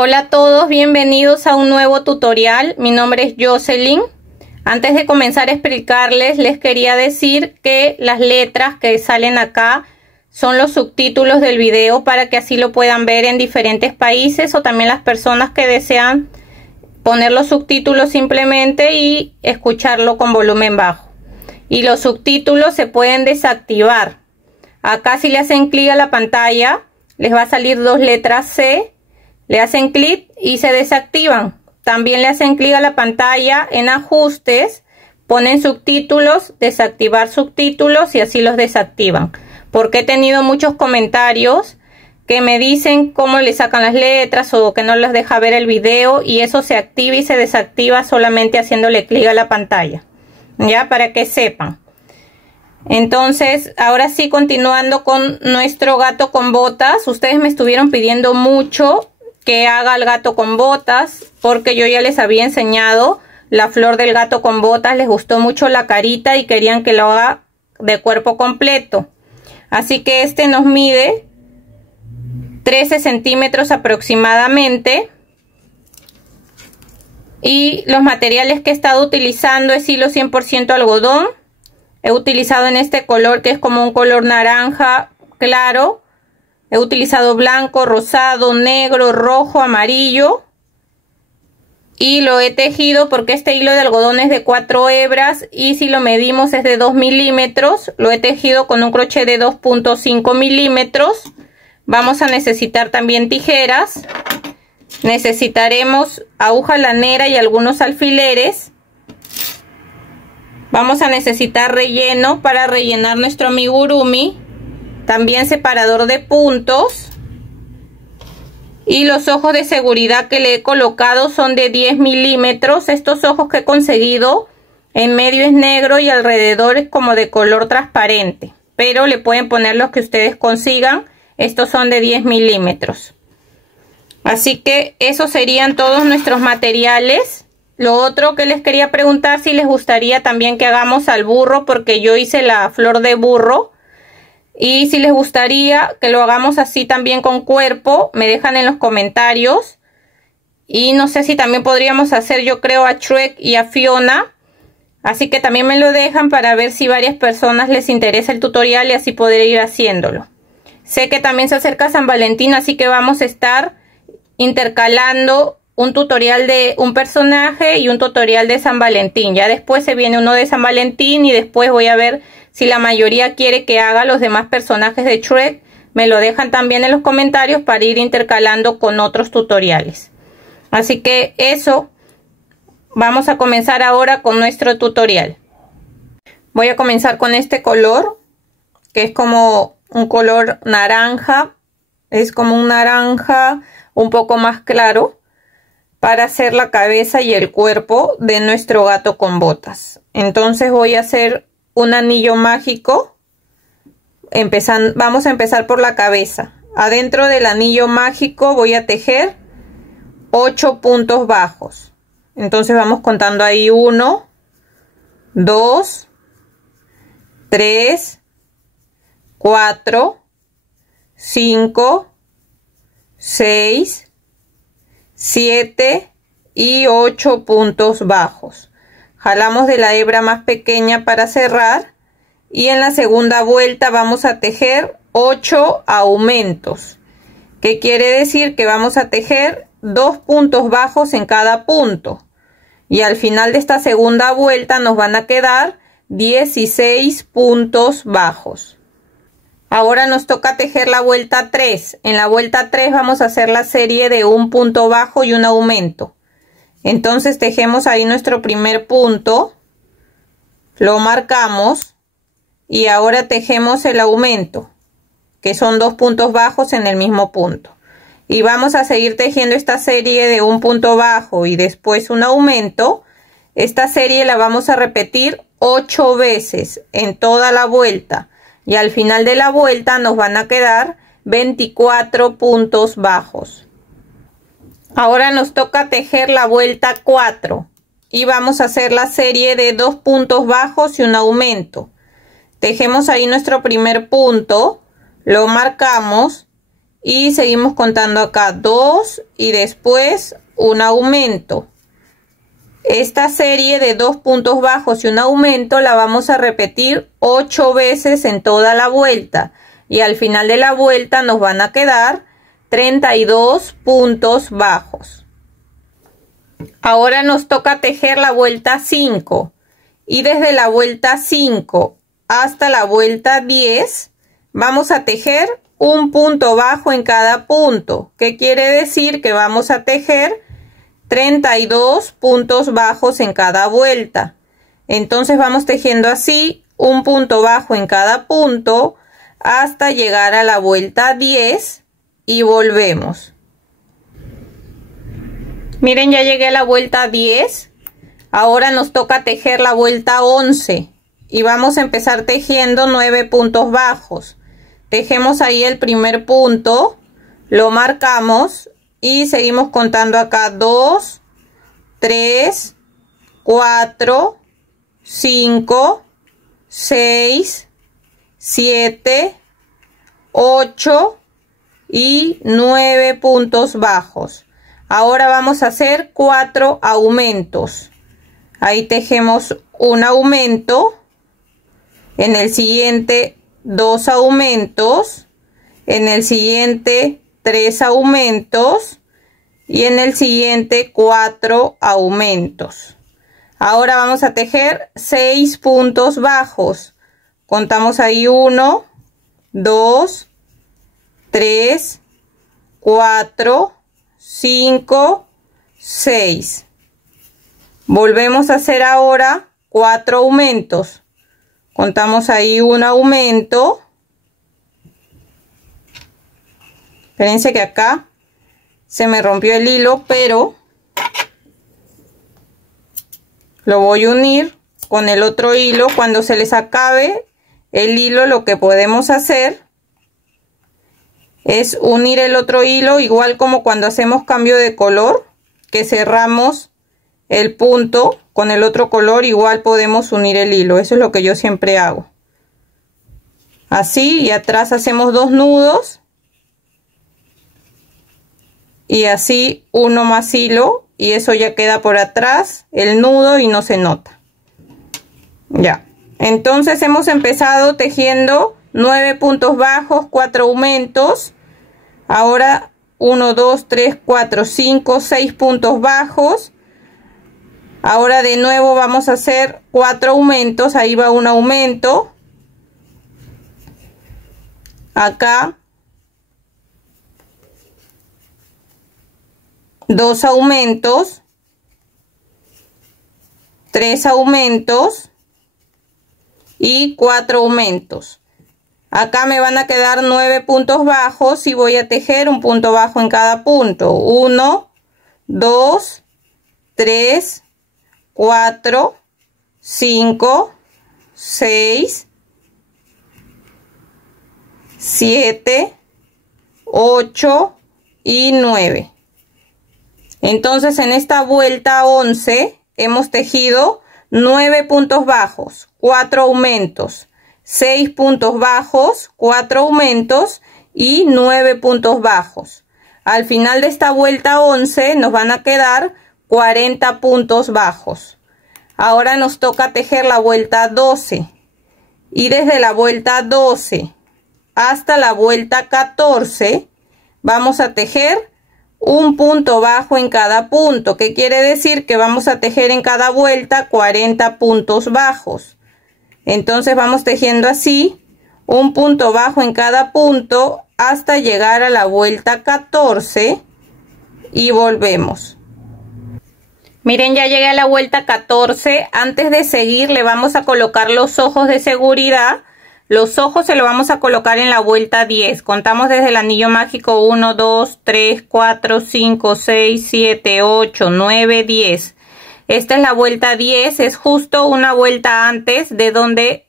Hola a todos, bienvenidos a un nuevo tutorial. Mi nombre es Jocelyn. Antes de comenzar a explicarles, les quería decir que las letras que salen acá son los subtítulos del video para que así lo puedan ver en diferentes países, o también las personas que desean poner los subtítulos simplemente y escucharlo con volumen bajo. Y los subtítulos se pueden desactivar. Acá si le hacen clic a la pantalla, les va a salir dos letras C. Le hacen clic y se desactivan. También le hacen clic a la pantalla en ajustes, ponen subtítulos, desactivar subtítulos y así los desactivan. Porque he tenido muchos comentarios que me dicen cómo le sacan las letras o que no les deja ver el video, y eso se activa y se desactiva solamente haciéndole clic a la pantalla. Ya, para que sepan. Entonces, ahora sí, continuando con nuestro gato con botas. Ustedes me estuvieron pidiendo mucho que haga el gato con botas, porque yo ya les había enseñado la flor del gato con botas. Les gustó mucho la carita y querían que lo haga de cuerpo completo. Así que este nos mide 13 centímetros aproximadamente. Y los materiales que he estado utilizando es hilo 100% algodón. He utilizado en este color que es como un color naranja claro. He utilizado blanco, rosado, negro, rojo, amarillo. Y lo he tejido porque este hilo de algodón es de 4 hebras. Y si lo medimos es de 2 milímetros. Lo he tejido con un crochet de 2.5 milímetros. Vamos a necesitar también tijeras. Necesitaremos aguja lanera y algunos alfileres. Vamos a necesitar relleno para rellenar nuestro amigurumi. También separador de puntos. Y los ojos de seguridad que le he colocado son de 10 milímetros. Estos ojos que he conseguido, en medio es negro y alrededor es como de color transparente. Pero le pueden poner los que ustedes consigan. Estos son de 10 milímetros. Así que esos serían todos nuestros materiales. Lo otro que les quería preguntar, si les gustaría también que hagamos al burro, porque yo hice la flor de burro. Y si les gustaría que lo hagamos así también con cuerpo, me dejan en los comentarios. Y no sé si también podríamos hacer, yo creo, a Shrek y a Fiona. Así que también me lo dejan para ver si varias personas les interesa el tutorial y así poder ir haciéndolo. Sé que también se acerca San Valentín, así que vamos a estar intercalando un tutorial de un personaje y un tutorial de San Valentín. Ya después se viene uno de San Valentín y después voy a ver si la mayoría quiere que haga los demás personajes de Shrek. Me lo dejan también en los comentarios para ir intercalando con otros tutoriales. Así que eso, vamos a comenzar ahora con nuestro tutorial. Voy a comenzar con este color, que es como un color naranja. Es como un naranja un poco más claro, para hacer la cabeza y el cuerpo de nuestro gato con botas. Entonces voy a hacer un anillo mágico. Vamos a empezar por la cabeza. Adentro del anillo mágico voy a tejer 8 puntos bajos. Entonces vamos contando ahí 1, 2, 3, 4, 5, 6, 7 y 8 puntos bajos. Jalamos de la hebra más pequeña para cerrar, y en la segunda vuelta vamos a tejer 8 aumentos. ¿Qué quiere decir? Que vamos a tejer 2 puntos bajos en cada punto, y al final de esta segunda vuelta nos van a quedar 16 puntos bajos. Ahora nos toca tejer la vuelta 3. En la vuelta 3 vamos a hacer la serie de un punto bajo y un aumento. Entonces tejemos ahí nuestro primer punto, lo marcamos y ahora tejemos el aumento, que son 2 puntos bajos en el mismo punto. Y vamos a seguir tejiendo esta serie de un punto bajo y después un aumento. Esta serie la vamos a repetir 8 veces en toda la vuelta. Y al final de la vuelta nos van a quedar 24 puntos bajos. Ahora nos toca tejer la vuelta 4. Y vamos a hacer la serie de 2 puntos bajos y un aumento. Tejemos ahí nuestro primer punto. Lo marcamos. y seguimos contando acá 2 y después un aumento. Esta serie de 2 puntos bajos y un aumento la vamos a repetir 8 veces en toda la vuelta y al final de la vuelta nos van a quedar 32 puntos bajos. Ahora nos toca tejer la vuelta 5 y desde la vuelta 5 hasta la vuelta 10 vamos a tejer un punto bajo en cada punto, que quiere decir que vamos a tejer 32 puntos bajos en cada vuelta. Entonces vamos tejiendo así un punto bajo en cada punto hasta llegar a la vuelta 10 y volvemos. Miren, ya llegué a la vuelta 10. Ahora nos toca tejer la vuelta 11 y vamos a empezar tejiendo 9 puntos bajos. Tejemos ahí el primer punto, lo marcamos y seguimos contando acá 2, 3, 4, 5, 6, 7, 8 y 9 puntos bajos. Ahora vamos a hacer 4 aumentos. Ahí tejemos un aumento, en el siguiente 2 aumentos, en el siguiente 3 aumentos y en el siguiente 4 aumentos. Ahora vamos a tejer 6 puntos bajos. Contamos ahí 1, 2, 3, 4, 5, 6. Volvemos a hacer ahora 4 aumentos. Contamos ahí un aumento. Espérense que acá se me rompió el hilo, pero lo voy a unir con el otro hilo. Cuando se les acabe el hilo, lo que podemos hacer es unir el otro hilo, igual como cuando hacemos cambio de color, que cerramos el punto con el otro color, igual podemos unir el hilo. Eso es lo que yo siempre hago. Así, y atrás hacemos 2 nudos y así uno más hilo, y eso ya queda por atrás el nudo y no se nota. Ya, entonces hemos empezado tejiendo 9 puntos bajos, 4 aumentos. Ahora 1, 2, 3, 4, 5, 6 puntos bajos. Ahora de nuevo vamos a hacer 4 aumentos. Ahí va un aumento. Acá 2 aumentos, 3 aumentos y 4 aumentos. Acá me van a quedar 9 puntos bajos y voy a tejer un punto bajo en cada punto. 1, 2, 3, 4, 5, 6, 7, 8 y 9. Entonces en esta vuelta 11 hemos tejido 9 puntos bajos, 4 aumentos, 6 puntos bajos, 4 aumentos y 9 puntos bajos. Al final de esta vuelta 11 nos van a quedar 40 puntos bajos. Ahora nos toca tejer la vuelta 12 y desde la vuelta 12 hasta la vuelta 14 vamos a tejer un punto bajo en cada punto, que quiere decir que vamos a tejer en cada vuelta 40 puntos bajos. Entonces vamos tejiendo así un punto bajo en cada punto hasta llegar a la vuelta 14 y volvemos. Miren, ya llegué a la vuelta 14. Antes de seguir le vamos a colocar los ojos de seguridad. Los ojos se los vamos a colocar en la vuelta 10. Contamos desde el anillo mágico 1, 2, 3, 4, 5, 6, 7, 8, 9, 10. Esta es la vuelta 10, es justo una vuelta antes de donde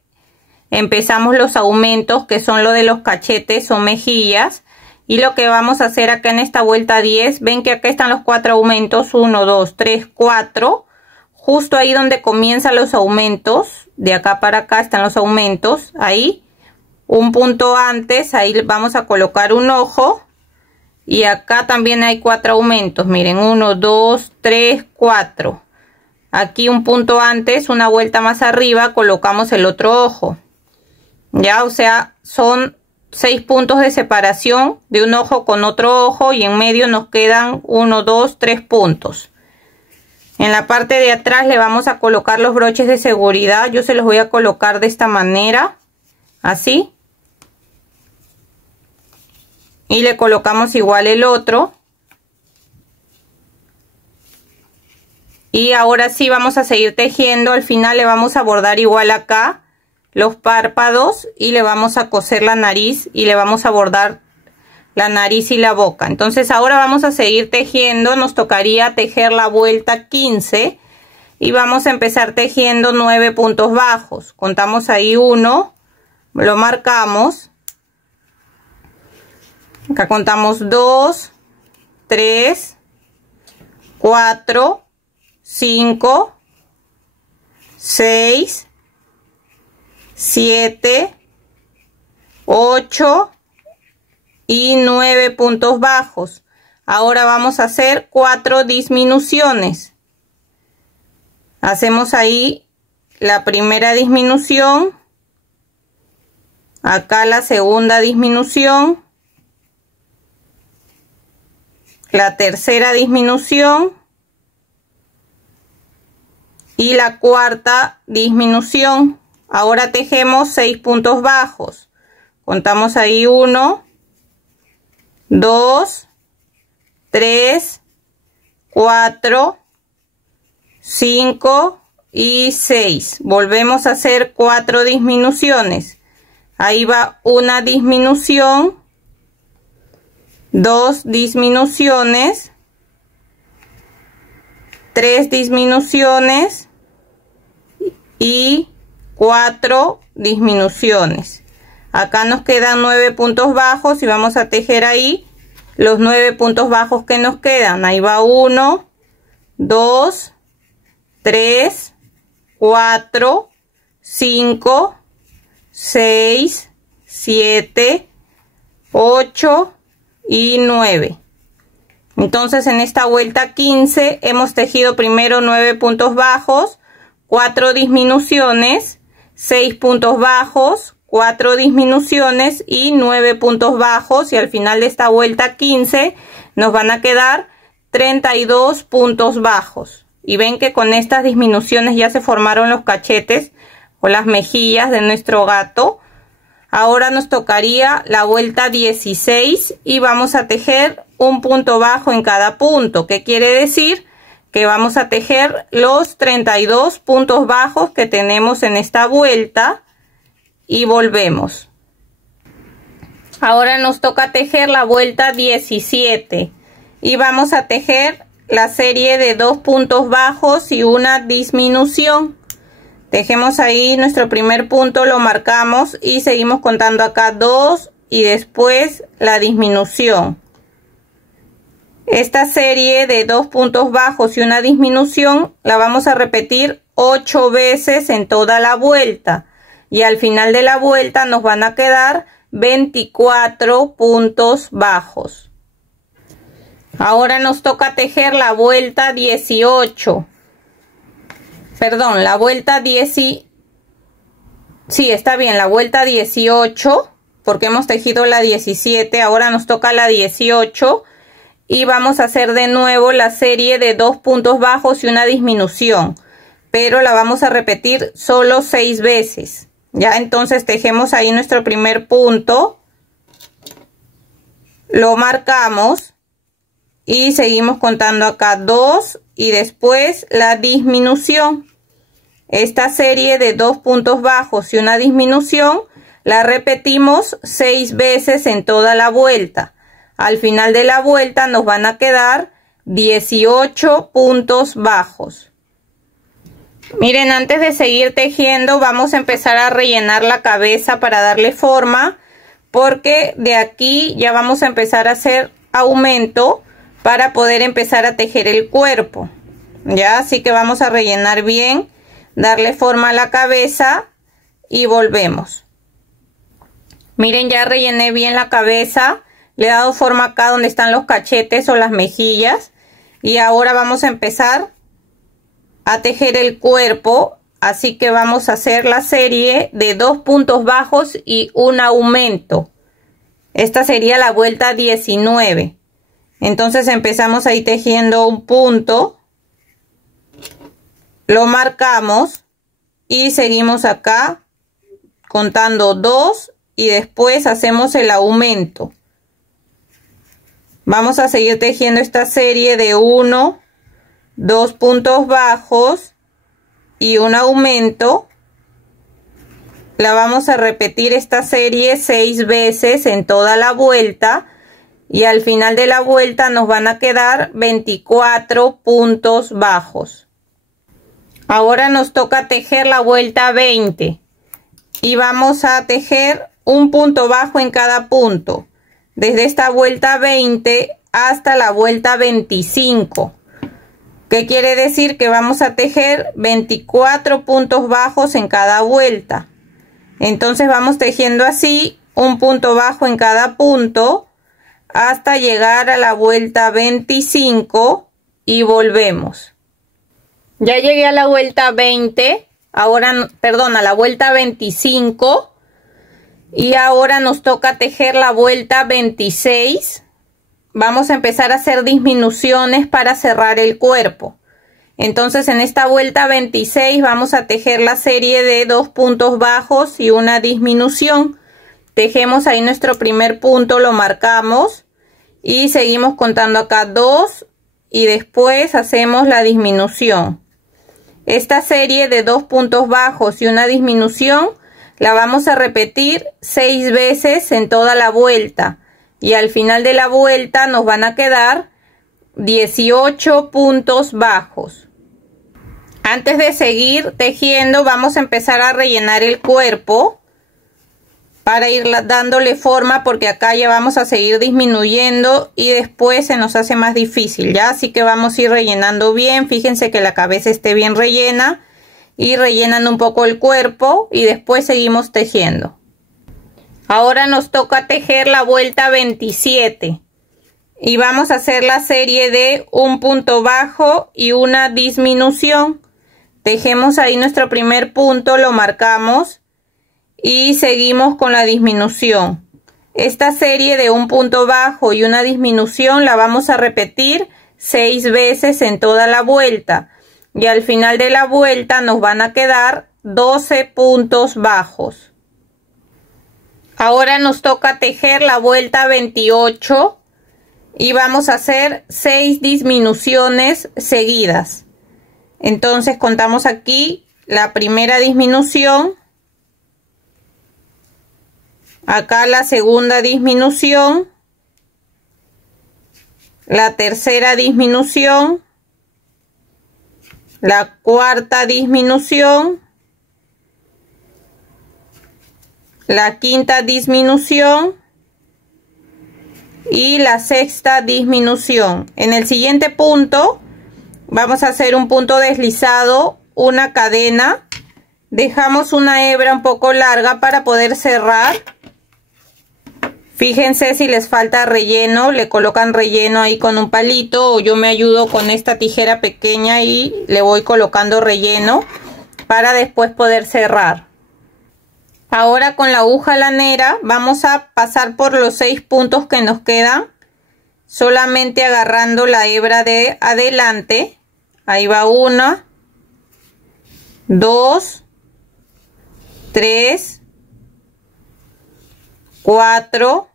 empezamos los aumentos, que son lo de los cachetes o mejillas. Y lo que vamos a hacer acá en esta vuelta 10, ven que acá están los 4 aumentos, 1, 2, 3, 4. Justo ahí donde comienzan los aumentos, de acá para acá están los aumentos. Ahí, un punto antes, ahí vamos a colocar un ojo y acá también hay 4 aumentos. Miren, 1, 2, 3, 4. Aquí un punto antes, una vuelta más arriba, colocamos el otro ojo. Ya, o sea, son 6 puntos de separación de un ojo con otro ojo, y en medio nos quedan 1, 2, 3 puntos. En la parte de atrás le vamos a colocar los broches de seguridad. Yo se los voy a colocar de esta manera, así. Y le colocamos igual el otro. Y ahora sí vamos a seguir tejiendo. Al final le vamos a bordar igual acá los párpados y le vamos a coser la nariz y le vamos a bordar la nariz y la boca. Entonces ahora vamos a seguir tejiendo. Nos tocaría tejer la vuelta 15 y vamos a empezar tejiendo 9 puntos bajos. Contamos ahí 1, lo marcamos. Acá contamos 2, 3, 4, 5, 6, 7, 8 y 9 puntos bajos. Ahora vamos a hacer 4 disminuciones. Hacemos ahí la primera disminución, acá la segunda disminución, la tercera disminución y la cuarta disminución. Ahora tejemos 6 puntos bajos. Contamos ahí 1, 2, 3, 4, 5 y 6. Volvemos a hacer 4 disminuciones. Ahí va una disminución, 2 disminuciones, 3 disminuciones y 4 disminuciones. Acá nos quedan 9 puntos bajos y vamos a tejer ahí los 9 puntos bajos que nos quedan. Ahí va 1, 2, 3, 4, 5, 6, 7, 8 y 9. Entonces en esta vuelta 15 hemos tejido primero 9 puntos bajos, 4 disminuciones, 6 puntos bajos, 4 disminuciones y 9 puntos bajos, y al final de esta vuelta 15 nos van a quedar 32 puntos bajos. Y ven que con estas disminuciones ya se formaron los cachetes o las mejillas de nuestro gato. Ahora nos tocaría la vuelta 16 y vamos a tejer un punto bajo en cada punto. ¿Qué quiere decir? Que vamos a tejer los 32 puntos bajos que tenemos en esta vuelta y volvemos. Ahora nos toca tejer la vuelta 17 y vamos a tejer la serie de 2 puntos bajos y una disminución. Tejemos ahí nuestro primer punto, lo marcamos y seguimos contando acá 2 y después la disminución. Esta serie de 2 puntos bajos y una disminución la vamos a repetir 8 veces en toda la vuelta, y al final de la vuelta nos van a quedar 24 puntos bajos. Ahora nos toca tejer la vuelta 18. Perdón, la vuelta 10. Sí, está bien, la vuelta 18, porque hemos tejido la 17, ahora nos toca la 18 y vamos a hacer de nuevo la serie de 2 puntos bajos y una disminución, pero la vamos a repetir solo 6 veces. Ya, entonces tejemos ahí nuestro primer punto, lo marcamos y seguimos contando acá 2 y después la disminución. Esta serie de 2 puntos bajos y una disminución la repetimos 6 veces en toda la vuelta. Al final de la vuelta nos van a quedar 18 puntos bajos. Miren, antes de seguir tejiendo vamos a empezar a rellenar la cabeza para darle forma, porque de aquí ya vamos a empezar a hacer aumento para poder empezar a tejer el cuerpo. Ya, así que vamos a rellenar bien, darle forma a la cabeza y volvemos. Miren, ya rellené bien la cabeza, Le he dado forma acá donde están los cachetes o las mejillas. Y ahora vamos a empezar a tejer el cuerpo. Así que vamos a hacer la serie de 2 puntos bajos y un aumento. Esta sería la vuelta 19. Entonces empezamos ahí tejiendo un punto. Lo marcamos y seguimos acá contando 2 y después hacemos el aumento. Vamos a seguir tejiendo esta serie de 1, 2 puntos bajos y un aumento. La vamos a repetir esta serie 6 veces en toda la vuelta y al final de la vuelta nos van a quedar 24 puntos bajos. Ahora nos toca tejer la vuelta 20 y vamos a tejer un punto bajo en cada punto, desde esta vuelta 20 hasta la vuelta 25. ¿Qué quiere decir? Que vamos a tejer 24 puntos bajos en cada vuelta. Entonces vamos tejiendo así un punto bajo en cada punto hasta llegar a la vuelta 25 y volvemos. Ya llegué a la vuelta 20, ahora, perdón, a la vuelta 25 y ahora nos toca tejer la vuelta 26. Vamos a empezar a hacer disminuciones para cerrar el cuerpo. Entonces en esta vuelta 26 vamos a tejer la serie de 2 puntos bajos y una disminución. Tejemos ahí nuestro primer punto, lo marcamos y seguimos contando acá 2 y después hacemos la disminución. Esta serie de 2 puntos bajos y una disminución la vamos a repetir 6 veces en toda la vuelta y al final de la vuelta nos van a quedar 18 puntos bajos. Antes de seguir tejiendo vamos a empezar a rellenar el cuerpo para ir dándole forma, porque acá ya vamos a seguir disminuyendo y después se nos hace más difícil, ¿ya? Así que vamos a ir rellenando bien. Fíjense que la cabeza esté bien rellena y rellenan un poco el cuerpo y después seguimos tejiendo. Ahora nos toca tejer la vuelta 27 y vamos a hacer la serie de un punto bajo y una disminución. Tejemos ahí nuestro primer punto, lo marcamos y seguimos con la disminución. Esta serie de un punto bajo y una disminución la vamos a repetir 6 veces en toda la vuelta y al final de la vuelta nos van a quedar 12 puntos bajos. Ahora nos toca tejer la vuelta 28 y vamos a hacer 6 disminuciones seguidas. Entonces contamos aquí la primera disminución, acá la segunda disminución, la tercera disminución, la cuarta disminución, la quinta disminución y la sexta disminución. En el siguiente punto vamos a hacer un punto deslizado, una cadena, dejamos una hebra un poco larga para poder cerrar. Fíjense si les falta relleno, le colocan relleno ahí con un palito o yo me ayudo con esta tijera pequeña y le voy colocando relleno para después poder cerrar. Ahora con la aguja lanera vamos a pasar por los 6 puntos que nos quedan, solamente agarrando la hebra de adelante. Ahí va 1, 2, 3, 4,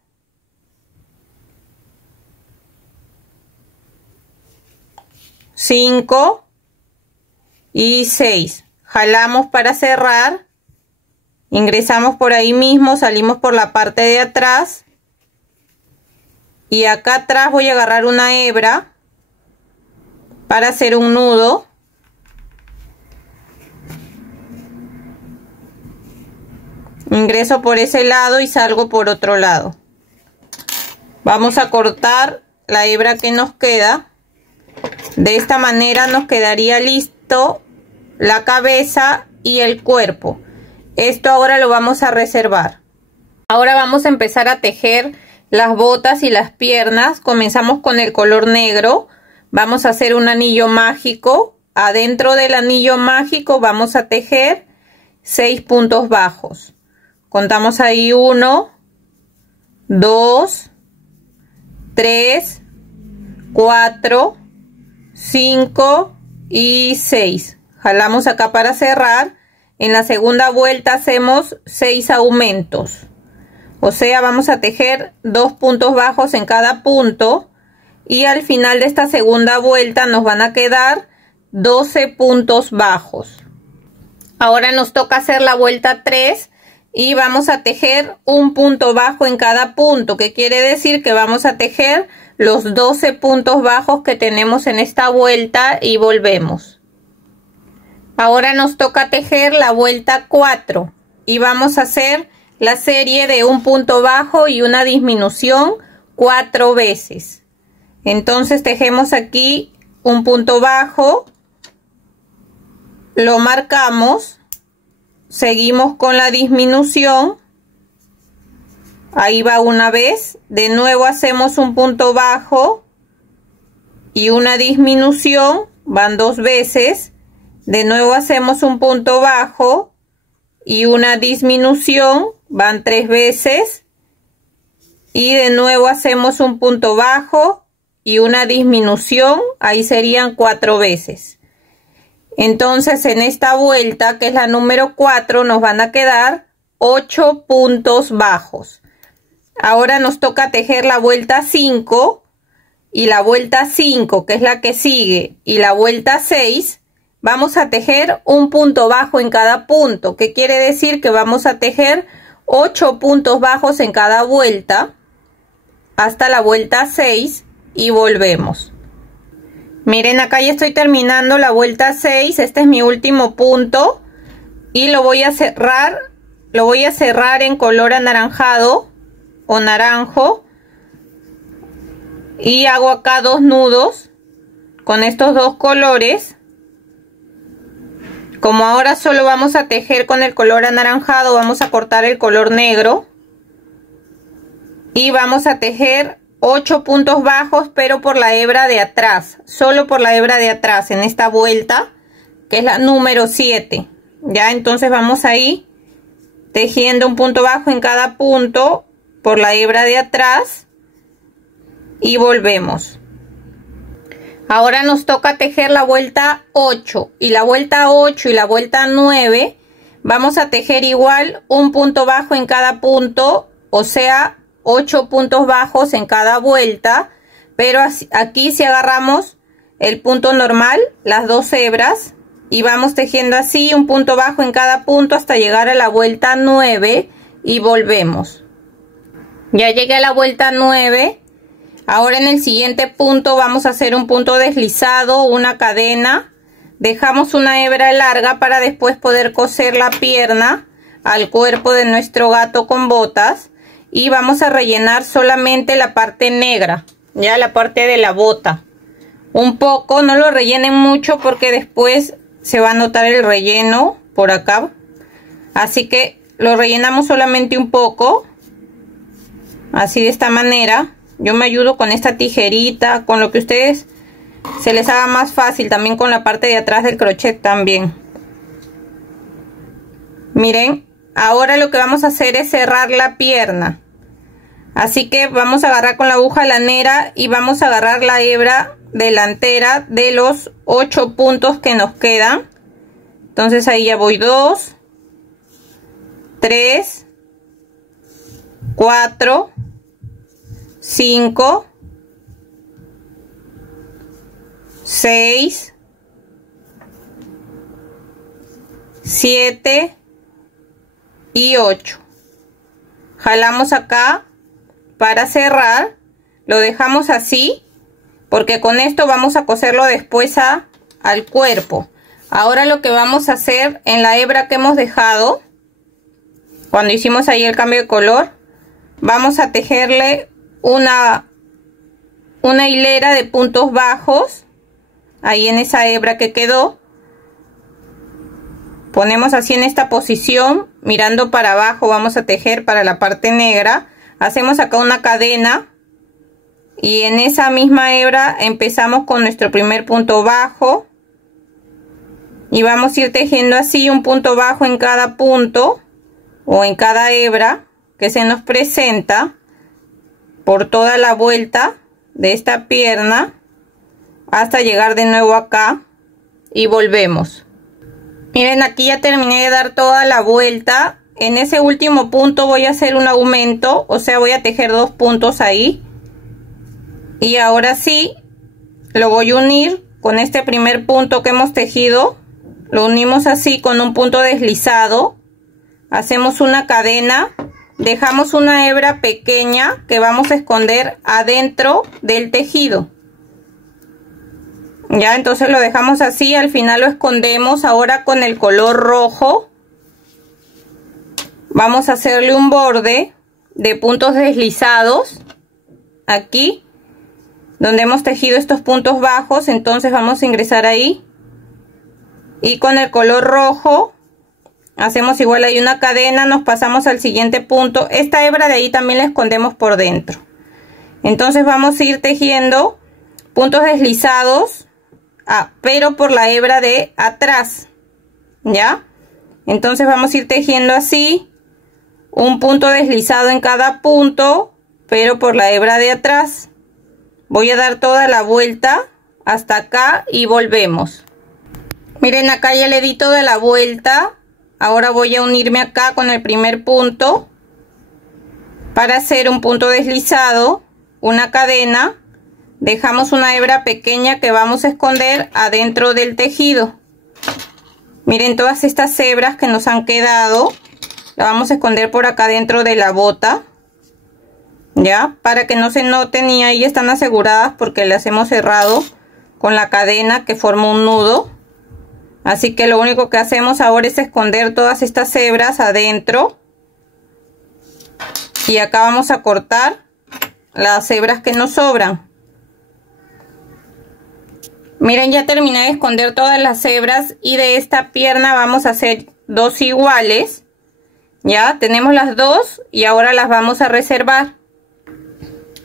5 y 6. Jalamos para cerrar, ingresamos por ahí mismo, salimos por la parte de atrás y acá atrás voy a agarrar una hebra para hacer un nudo. Ingreso por ese lado y salgo por otro lado. Vamos a cortar la hebra que nos queda. De esta manera nos quedaría listo la cabeza y el cuerpo. Esto ahora lo vamos a reservar. Ahora vamos a empezar a tejer las botas y las piernas. Comenzamos con el color negro. Vamos a hacer un anillo mágico. Adentro del anillo mágico vamos a tejer 6 puntos bajos. Contamos ahí 1, 2, 3, 4, 5 y 6. Jalamos acá para cerrar. En la segunda vuelta hacemos 6 aumentos. O sea, vamos a tejer 2 puntos bajos en cada punto. Y al final de esta segunda vuelta nos van a quedar 12 puntos bajos. Ahora nos toca hacer la vuelta 3 y vamos a tejer un punto bajo en cada punto, que quiere decir que vamos a tejer los 12 puntos bajos que tenemos en esta vuelta y volvemos. Ahora nos toca tejer la vuelta 4 y vamos a hacer la serie de un punto bajo y una disminución 4 veces. Entonces tejemos aquí un punto bajo, lo marcamos, seguimos con la disminución, ahí va una vez, de nuevo hacemos un punto bajo y una disminución, van 2 veces, de nuevo hacemos un punto bajo y una disminución, van 3 veces, y de nuevo hacemos un punto bajo y una disminución, ahí serían 4 veces. Entonces en esta vuelta, que es la número 4, nos van a quedar 8 puntos bajos. Ahora nos toca tejer la vuelta 5 y la vuelta 5, que es la que sigue, y la vuelta 6. Vamos a tejer un punto bajo en cada punto, que quiere decir que vamos a tejer 8 puntos bajos en cada vuelta hasta la vuelta 6 y volvemos. Miren, acá ya estoy terminando la vuelta 6, este es mi último punto y lo voy a cerrar en color anaranjado o naranjo y hago acá 2 nudos con estos 2 colores. Como ahora solo vamos a tejer con el color anaranjado, vamos a cortar el color negro y vamos a tejer 8 puntos bajos, pero por la hebra de atrás, solo por la hebra de atrás en esta vuelta, que es la número 7. Ya, entonces vamos ahí tejiendo un punto bajo en cada punto por la hebra de atrás y volvemos. Ahora nos toca tejer la vuelta 8 y la vuelta 8 y la vuelta 9 vamos a tejer igual un punto bajo en cada punto, o sea 8 puntos bajos en cada vuelta, pero aquí si agarramos el punto normal, las 2 hebras, y vamos tejiendo así un punto bajo en cada punto hasta llegar a la vuelta 9 y volvemos. Ya llegué a la vuelta 9. Ahora en el siguiente punto vamos a hacer un punto deslizado, una cadena, dejamos una hebra larga para después poder coser la pierna al cuerpo de nuestro gato con botas. Y vamos a rellenar solamente la parte negra, ya la parte de la bota. Un poco, no lo rellenen mucho porque después se va a notar el relleno por acá. Así que lo rellenamos solamente un poco. Así, de esta manera. Yo me ayudo con esta tijerita, con lo que ustedes se les haga más fácil. También con la parte de atrás del crochet también. Miren, ahora lo que vamos a hacer es cerrar la pierna. Así que vamos a agarrar con la aguja lanera y vamos a agarrar la hebra delantera de los 8 puntos que nos quedan. Entonces ahí ya voy 2, 3, 4, 5, 6, 7 y 8. Jalamos acá para cerrar, lo dejamos así porque con esto vamos a coserlo después al cuerpo. Ahora lo que vamos a hacer en la hebra que hemos dejado cuando hicimos ahí el cambio de color, vamos a tejerle una hilera de puntos bajos ahí en esa hebra que quedó. Ponemos así en esta posición, mirando para abajo, vamos a tejer para la parte negra. hacemos acá una cadena y en esa misma hebra empezamos con nuestro primer punto bajo y vamos a ir tejiendo así un punto bajo en cada punto o en cada hebra que se nos presenta por toda la vuelta de esta pierna hasta llegar de nuevo acá y volvemos. Miren, aquí ya terminé de dar toda la vuelta. En ese último punto voy a hacer un aumento, o sea, voy a tejer 2 puntos ahí y ahora sí lo voy a unir con este primer punto que hemos tejido. Lo unimos así con un punto deslizado, hacemos una cadena, dejamos una hebra pequeña que vamos a esconder adentro del tejido. Ya, entonces lo dejamos así, al final lo escondemos. Ahora con el color rojo vamos a hacerle un borde de puntos deslizados aquí donde hemos tejido estos puntos bajos. Entonces vamos a ingresar ahí y con el color rojo hacemos igual ahí una cadena, nos pasamos al siguiente punto. Esta hebra de ahí también la escondemos por dentro. Entonces vamos a ir tejiendo puntos deslizados, pero por la hebra de atrás, ¿ya? Entonces vamos a ir tejiendo así un punto deslizado en cada punto, pero por la hebra de atrás. Voy a dar toda la vuelta hasta acá y volvemos. Miren, acá ya le di toda la vuelta. Ahora voy a unirme acá con el primer punto para hacer un punto deslizado, una cadena, dejamos una hebra pequeña que vamos a esconder adentro del tejido. Miren, todas estas hebras que nos han quedado la vamos a esconder por acá dentro de la bota, ya, para que no se noten, y ahí están aseguradas porque las hemos cerrado con la cadena que forma un nudo. Así que lo único que hacemos ahora es esconder todas estas hebras adentro. Y acá vamos a cortar las hebras que nos sobran. Miren, ya terminé de esconder todas las hebras y de esta pierna vamos a hacer 2 iguales. Ya tenemos las 2 y ahora las vamos a reservar.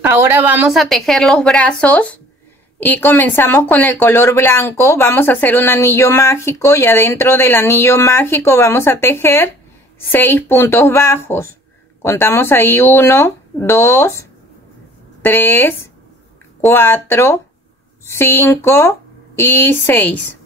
Ahora vamos a tejer los brazos. Y comenzamos con el color blanco. Vamos a hacer un anillo mágico y adentro del anillo mágico vamos a tejer 6 puntos bajos. Contamos ahí 1, 2, 3, 4, 5 y 6.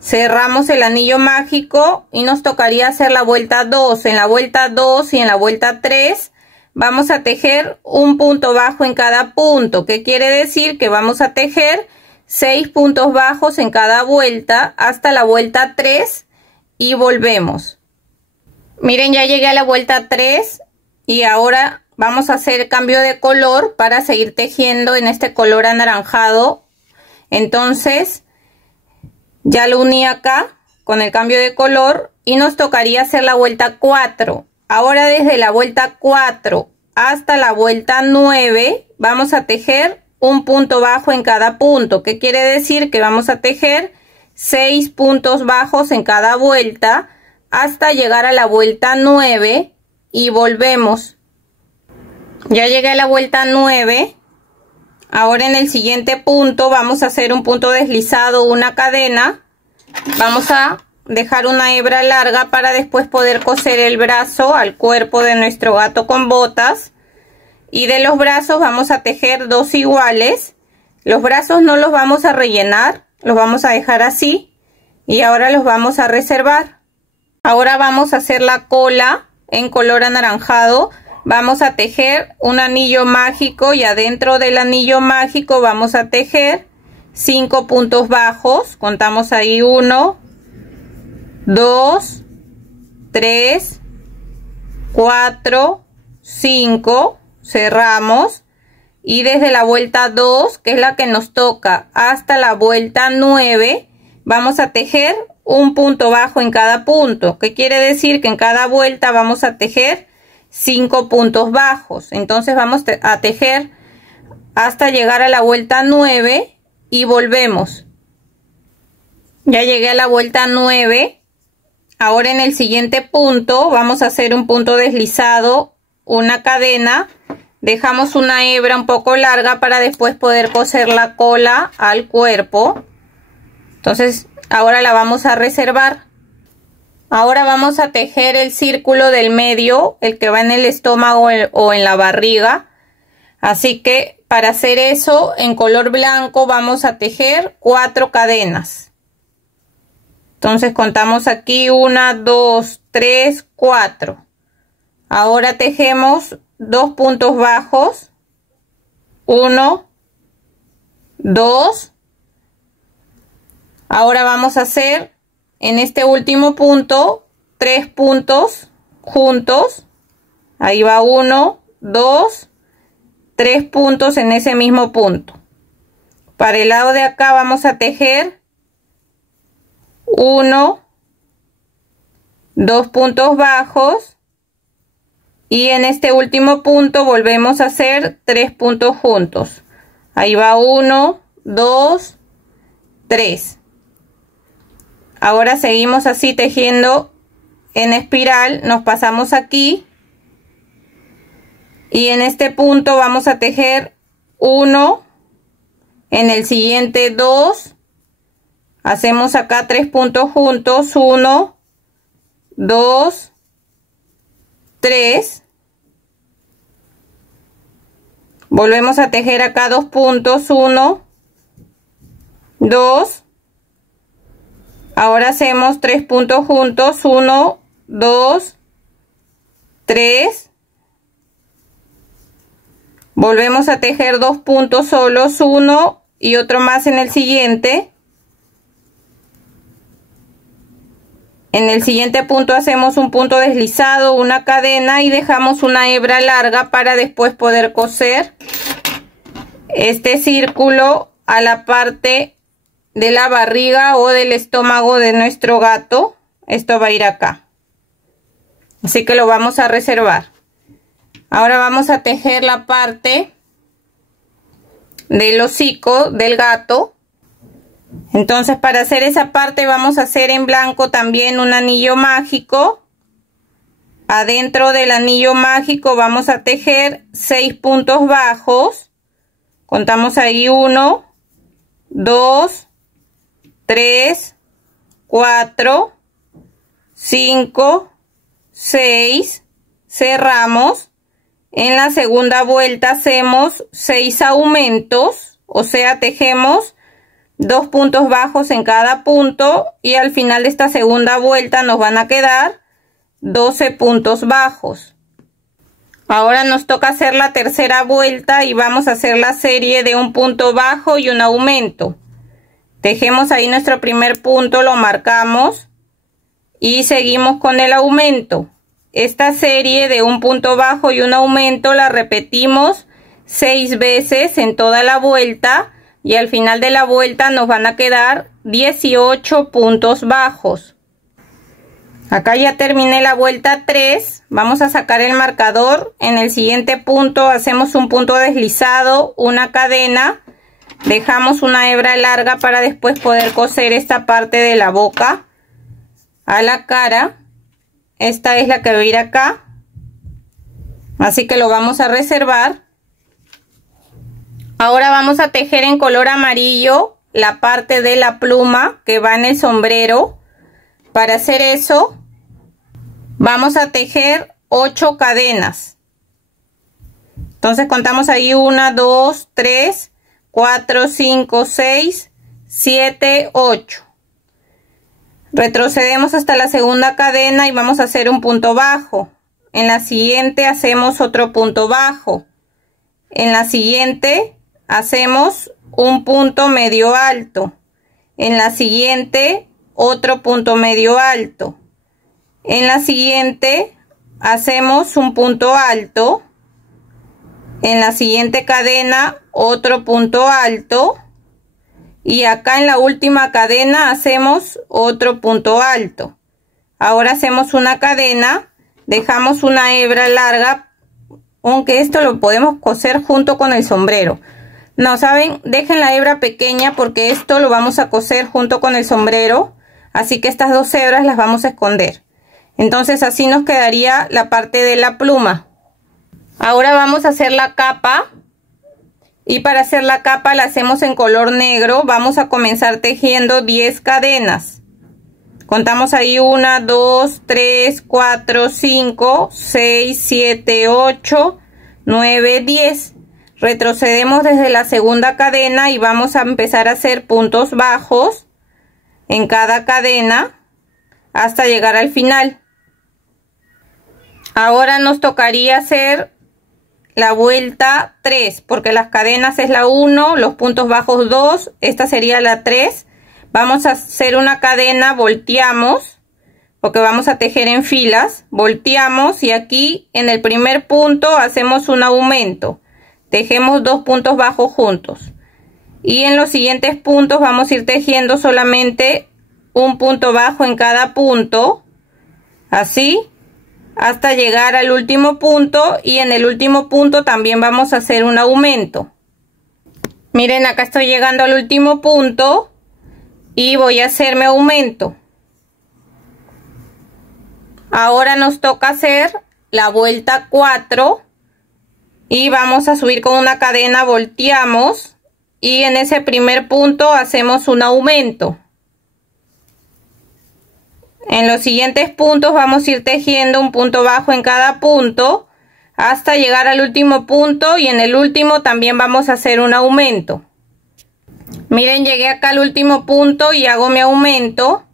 Cerramos el anillo mágico y nos tocaría hacer la vuelta 2. En la vuelta 2 y en la vuelta 3 vamos a tejer un punto bajo en cada punto, que quiere decir que vamos a tejer 6 puntos bajos en cada vuelta hasta la vuelta 3 y volvemos. Miren, ya llegué a la vuelta 3 y ahora vamos a hacer cambio de color para seguir tejiendo en este color anaranjado. Entonces ya lo uní acá con el cambio de color y nos tocaría hacer la vuelta 4. Ahora desde la vuelta 4 hasta la vuelta 9 vamos a tejer un punto bajo en cada punto, que quiere decir que vamos a tejer 6 puntos bajos en cada vuelta hasta llegar a la vuelta 9 y volvemos. Ya llegué a la vuelta 9. Ahora en el siguiente punto vamos a hacer un punto deslizado, una cadena. Vamos a dejar una hebra larga para después poder coser el brazo al cuerpo de nuestro gato con botas. Y de los brazos vamos a tejer 2 iguales. Los brazos no los vamos a rellenar, los vamos a dejar así. Y ahora los vamos a reservar. Ahora vamos a hacer la cola en color anaranjado. Vamos a tejer un anillo mágico y adentro del anillo mágico vamos a tejer 5 puntos bajos. Contamos ahí 1, 2, 3, 4, 5, cerramos y desde la vuelta 2, que es la que nos toca, hasta la vuelta 9 vamos a tejer un punto bajo en cada punto, que quiere decir que en cada vuelta vamos a tejer 5 puntos bajos. Entonces vamos a tejer hasta llegar a la vuelta 9 y volvemos. Ya llegué a la vuelta 9. Ahora en el siguiente punto vamos a hacer un punto deslizado, una cadena dejamos una hebra un poco larga para después poder coser la cola al cuerpo. Entonces ahora la vamos a reservar. Ahora vamos a tejer el círculo del medio, el que va en el estómago o en la barriga. Así que para hacer eso, en color blanco vamos a tejer 4 cadenas. Entonces contamos aquí 1, 2, 3, 4. Ahora tejemos 2 puntos bajos, 1, 2. Ahora vamos a hacer en este último punto 3 puntos juntos. Ahí va 1, 2, 3 puntos en ese mismo punto. Para el lado de acá vamos a tejer 1, 2 puntos bajos y en este último punto volvemos a hacer 3 puntos juntos. Ahí va 1, 2, 3. Ahora seguimos así tejiendo en espiral, nos pasamos aquí y en este punto vamos a tejer 1, en el siguiente 2, hacemos acá 3 puntos juntos, 1, 2, 3, volvemos a tejer acá 2 puntos, 1, 2, ahora hacemos 3 puntos juntos, 1, 2, 3, volvemos a tejer 2 puntos solos, 1 y otro más en el siguiente. En el siguiente punto hacemos un punto deslizado, una cadena y dejamos una hebra larga para después poder coser este círculo a la parte de la barriga o del estómago de nuestro gato. Esto va a ir acá. Así que lo vamos a reservar. Ahora vamos a tejer la parte del hocico del gato. Entonces para hacer esa parte vamos a hacer en blanco también un anillo mágico. Adentro del anillo mágico vamos a tejer 6 puntos bajos. Contamos ahí 1, 2, 3, 4, 5, 6. Cerramos. En la segunda vuelta hacemos 6 aumentos, o sea, tejemos 2 puntos bajos en cada punto y al final de esta segunda vuelta nos van a quedar 12 puntos bajos. Ahora nos toca hacer la tercera vuelta y vamos a hacer la serie de un punto bajo y un aumento. Tejemos ahí nuestro primer punto, lo marcamos y seguimos con el aumento. Esta serie de un punto bajo y un aumento la repetimos 6 veces en toda la vuelta y al final de la vuelta nos van a quedar 18 puntos bajos. Acá ya terminé la vuelta 3, vamos a sacar el marcador. En el siguiente punto hacemos un punto deslizado, una cadena, dejamos una hebra larga para después poder coser esta parte de la boca a la cara. Esta es la que va a ir acá, así que lo vamos a reservar. Ahora vamos a tejer en color amarillo la parte de la pluma que va en el sombrero. Para hacer eso vamos a tejer 8 cadenas. Entonces contamos ahí 1, 2, 3, 4, 5, 6, 7, 8. Retrocedemos hasta la segunda cadena y vamos a hacer un punto bajo. En la siguiente hacemos otro punto bajo. En la siguiente hacemos un punto medio alto. En la siguiente otro punto medio alto. En la siguiente hacemos un punto alto. En la siguiente cadena otro punto alto. Y acá en la última cadena hacemos otro punto alto. Ahora hacemos una cadena, dejamos una hebra larga, aunque esto lo podemos coser junto con el sombrero. No, ¿saben? Dejen la hebra pequeña porque esto lo vamos a coser junto con el sombrero. Así que estas 2 hebras las vamos a esconder. Entonces así nos quedaría la parte de la pluma. Ahora vamos a hacer la capa. Y para hacer la capa la hacemos en color negro. Vamos a comenzar tejiendo 10 cadenas. Contamos ahí 1, 2, 3, 4, 5, 6, 7, 8, 9, 10. Retrocedemos desde la segunda cadena y vamos a empezar a hacer puntos bajos en cada cadena hasta llegar al final. Ahora nos tocaría hacer la vuelta 3, porque las cadenas es la 1, los puntos bajos 2, esta sería la 3. Vamos a hacer una cadena, volteamos, porque vamos a tejer en filas, volteamos y aquí en el primer punto hacemos un aumento, tejemos 2 puntos bajos juntos. Y en los siguientes puntos vamos a ir tejiendo solamente un punto bajo en cada punto, así, hasta llegar al último punto, y en el último punto también vamos a hacer un aumento. Miren, acá estoy llegando al último punto y voy a hacerme aumento. Ahora nos toca hacer la vuelta 4 y vamos a subir con una cadena, volteamos y en ese primer punto hacemos un aumento. En los siguientes puntos vamos a ir tejiendo un punto bajo en cada punto hasta llegar al último punto, y en el último también vamos a hacer un aumento. Miren, llegué acá al último punto y hago mi aumento.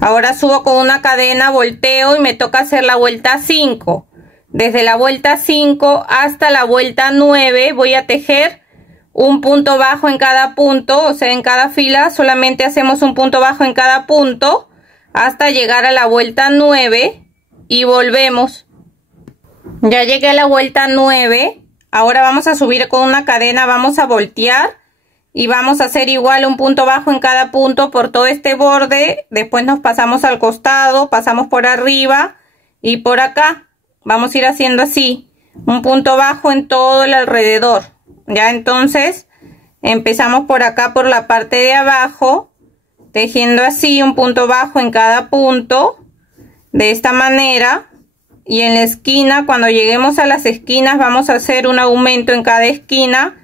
Ahora subo con una cadena, volteo y me toca hacer la vuelta 5. Desde la vuelta 5 hasta la vuelta 9 voy a tejer un punto bajo en cada punto, o sea, en cada fila solamente hacemos un punto bajo en cada punto hasta llegar a la vuelta 9 y volvemos. Ya llegué a la vuelta 9. Ahora vamos a subir con una cadena, vamos a voltear y vamos a hacer igual un punto bajo en cada punto por todo este borde. Después nos pasamos al costado, pasamos por arriba y por acá. Vamos a ir haciendo así, un punto bajo en todo el alrededor. Ya, entonces empezamos por acá, por la parte de abajo, tejiendo así un punto bajo en cada punto, de esta manera. Y en la esquina, cuando lleguemos a las esquinas, vamos a hacer un aumento en cada esquina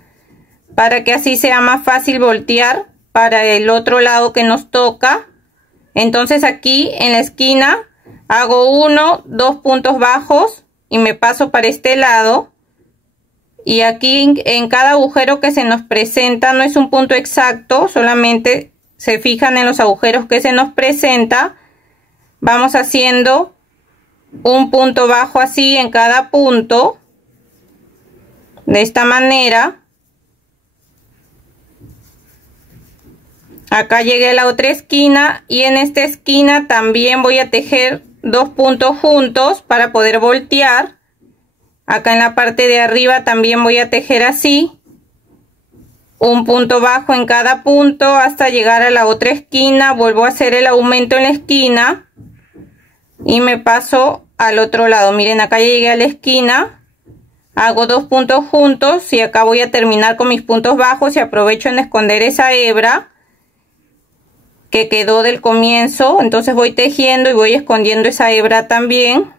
para que así sea más fácil voltear para el otro lado que nos toca. Entonces aquí en la esquina hago 1, 2 puntos bajos y me paso para este lado. Y aquí en cada agujero que se nos presenta, no es un punto exacto, solamente se fijan en los agujeros que se nos presenta. Vamos haciendo un punto bajo así en cada punto, de esta manera. Acá llegué a la otra esquina y en esta esquina también voy a tejer 2 puntos juntos para poder voltear. Acá en la parte de arriba también voy a tejer así un punto bajo en cada punto hasta llegar a la otra esquina. Vuelvo a hacer el aumento en la esquina y me paso al otro lado. Miren, acá ya llegué a la esquina, hago 2 puntos juntos y acá voy a terminar con mis puntos bajos y aprovecho en esconder esa hebra que quedó del comienzo. Entonces voy tejiendo y voy escondiendo esa hebra también.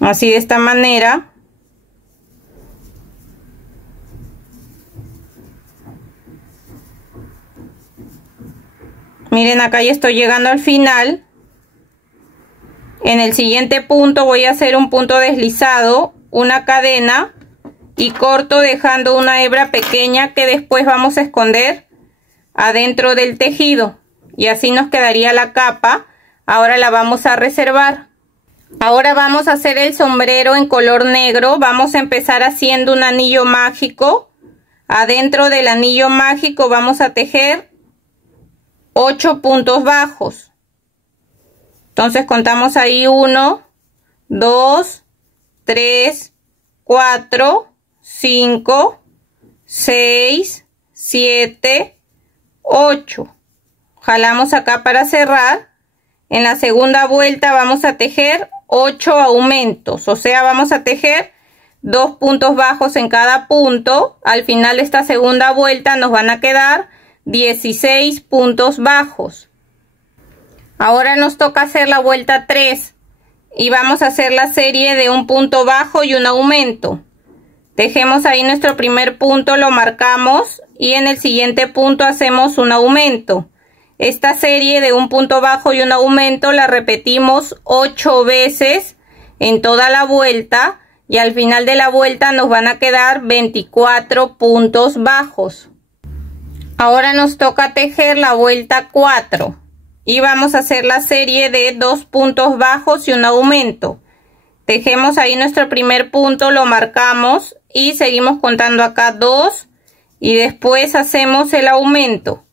Así, de esta manera. Miren, acá ya estoy llegando al final. En el siguiente punto voy a hacer un punto deslizado, una cadena y corto, dejando una hebra pequeña que después vamos a esconder adentro del tejido. Y así nos quedaría la capa. Ahora la vamos a reservar. Ahora vamos a hacer el sombrero en color negro. Vamos a empezar haciendo un anillo mágico. Adentro del anillo mágico vamos a tejer 8 puntos bajos. Entonces contamos ahí 1, 2, 3, 4, 5, 6, 7, 8. Jalamos acá para cerrar. En la segunda vuelta vamos a tejer 8 aumentos, o sea, vamos a tejer 2 puntos bajos en cada punto. Al final de esta segunda vuelta nos van a quedar 16 puntos bajos. Ahora nos toca hacer la vuelta 3. y vamos a hacer la serie de un punto bajo y un aumento. Dejemos ahí nuestro primer punto, lo marcamos y en el siguiente punto hacemos un aumento. Esta serie de un punto bajo y un aumento la repetimos 8 veces en toda la vuelta y al final de la vuelta nos van a quedar 24 puntos bajos. Ahora nos toca tejer la vuelta 4 y vamos a hacer la serie de 2 puntos bajos y un aumento. Tejemos ahí nuestro primer punto, lo marcamos y seguimos contando acá 2 y después hacemos el aumento.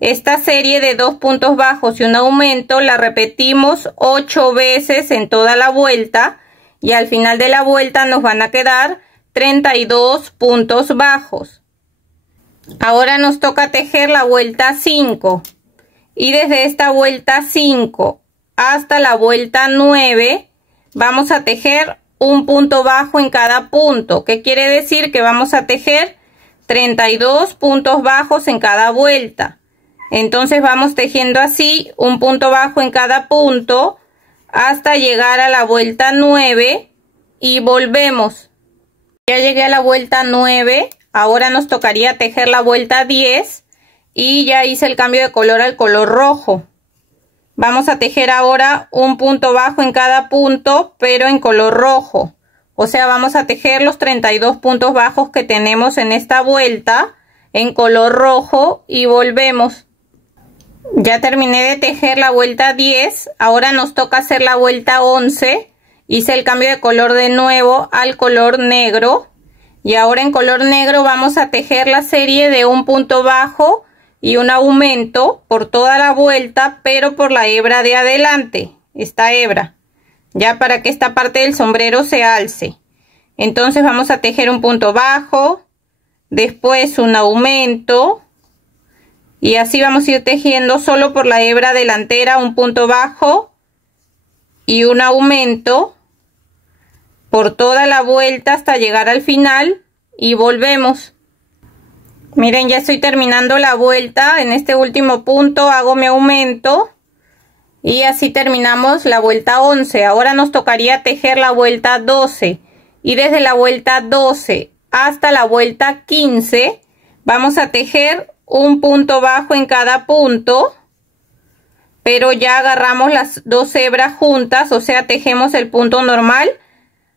Esta serie de 2 puntos bajos y un aumento la repetimos 8 veces en toda la vuelta y al final de la vuelta nos van a quedar 32 puntos bajos. Ahora nos toca tejer la vuelta 5 y desde esta vuelta 5 hasta la vuelta 9 vamos a tejer un punto bajo en cada punto. ¿Qué quiere decir? Que vamos a tejer 32 puntos bajos en cada vuelta. Entonces vamos tejiendo así un punto bajo en cada punto hasta llegar a la vuelta 9 y volvemos. Ya llegué a la vuelta 9, ahora nos tocaría tejer la vuelta 10 y ya hice el cambio de color al color rojo. Vamos a tejer ahora un punto bajo en cada punto, pero en color rojo. O sea, vamos a tejer los 32 puntos bajos que tenemos en esta vuelta en color rojo y volvemos. Ya terminé de tejer la vuelta 10, ahora nos toca hacer la vuelta 11. Hice el cambio de color de nuevo al color negro. Y ahora en color negro vamos a tejer la serie de un punto bajo y un aumento por toda la vuelta, pero por la hebra de adelante, esta hebra, ya para que esta parte del sombrero se alce. Entonces vamos a tejer un punto bajo, después un aumento, y así vamos a ir tejiendo solo por la hebra delantera un punto bajo y un aumento por toda la vuelta hasta llegar al final y volvemos. Miren, ya estoy terminando la vuelta. En este último punto hago mi aumento y así terminamos la vuelta 11. Ahora nos tocaría tejer la vuelta 12 y desde la vuelta 12 hasta la vuelta 15 vamos a tejer un punto bajo en cada punto, pero ya agarramos las dos hebras juntas, o sea, tejemos el punto normal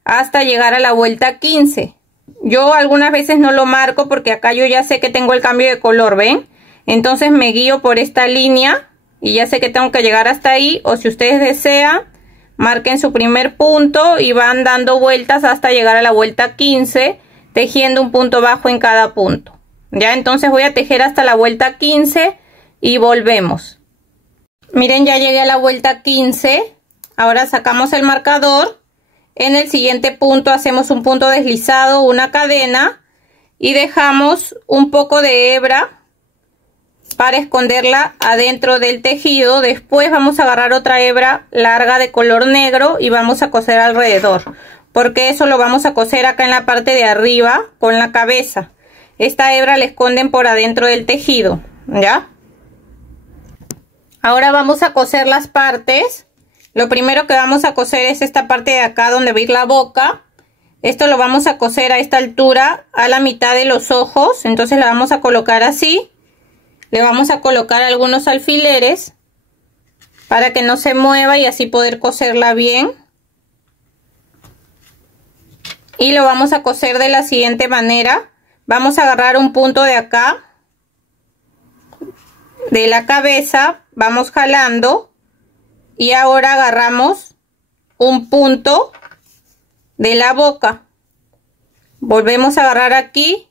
hasta llegar a la vuelta 15. Yo algunas veces no lo marco porque acá yo ya sé que tengo el cambio de color, ¿ven? Entonces me guío por esta línea y ya sé que tengo que llegar hasta ahí, o si ustedes desean, marquen su primer punto y van dando vueltas hasta llegar a la vuelta 15, tejiendo un punto bajo en cada punto. Ya, entonces voy a tejer hasta la vuelta 15 y volvemos. Miren, ya llegué a la vuelta 15. Ahora sacamos el marcador. En el siguiente punto hacemos un punto deslizado, una cadena y dejamos un poco de hebra para esconderla adentro del tejido. Después vamos a agarrar otra hebra larga de color negro y vamos a coser alrededor, porque eso lo vamos a coser acá en la parte de arriba con la cabeza. Esta hebra la esconden por adentro del tejido, ¿ya? Ahora vamos a coser las partes. Lo primero que vamos a coser es esta parte de acá donde va a ir la boca. Esto lo vamos a coser a esta altura, a la mitad de los ojos. Entonces la vamos a colocar así. Le vamos a colocar algunos alfileres para que no se mueva y así poder coserla bien. Y lo vamos a coser de la siguiente manera. Vamos a agarrar un punto de acá, de la cabeza, vamos jalando y ahora agarramos un punto de la boca. Volvemos a agarrar aquí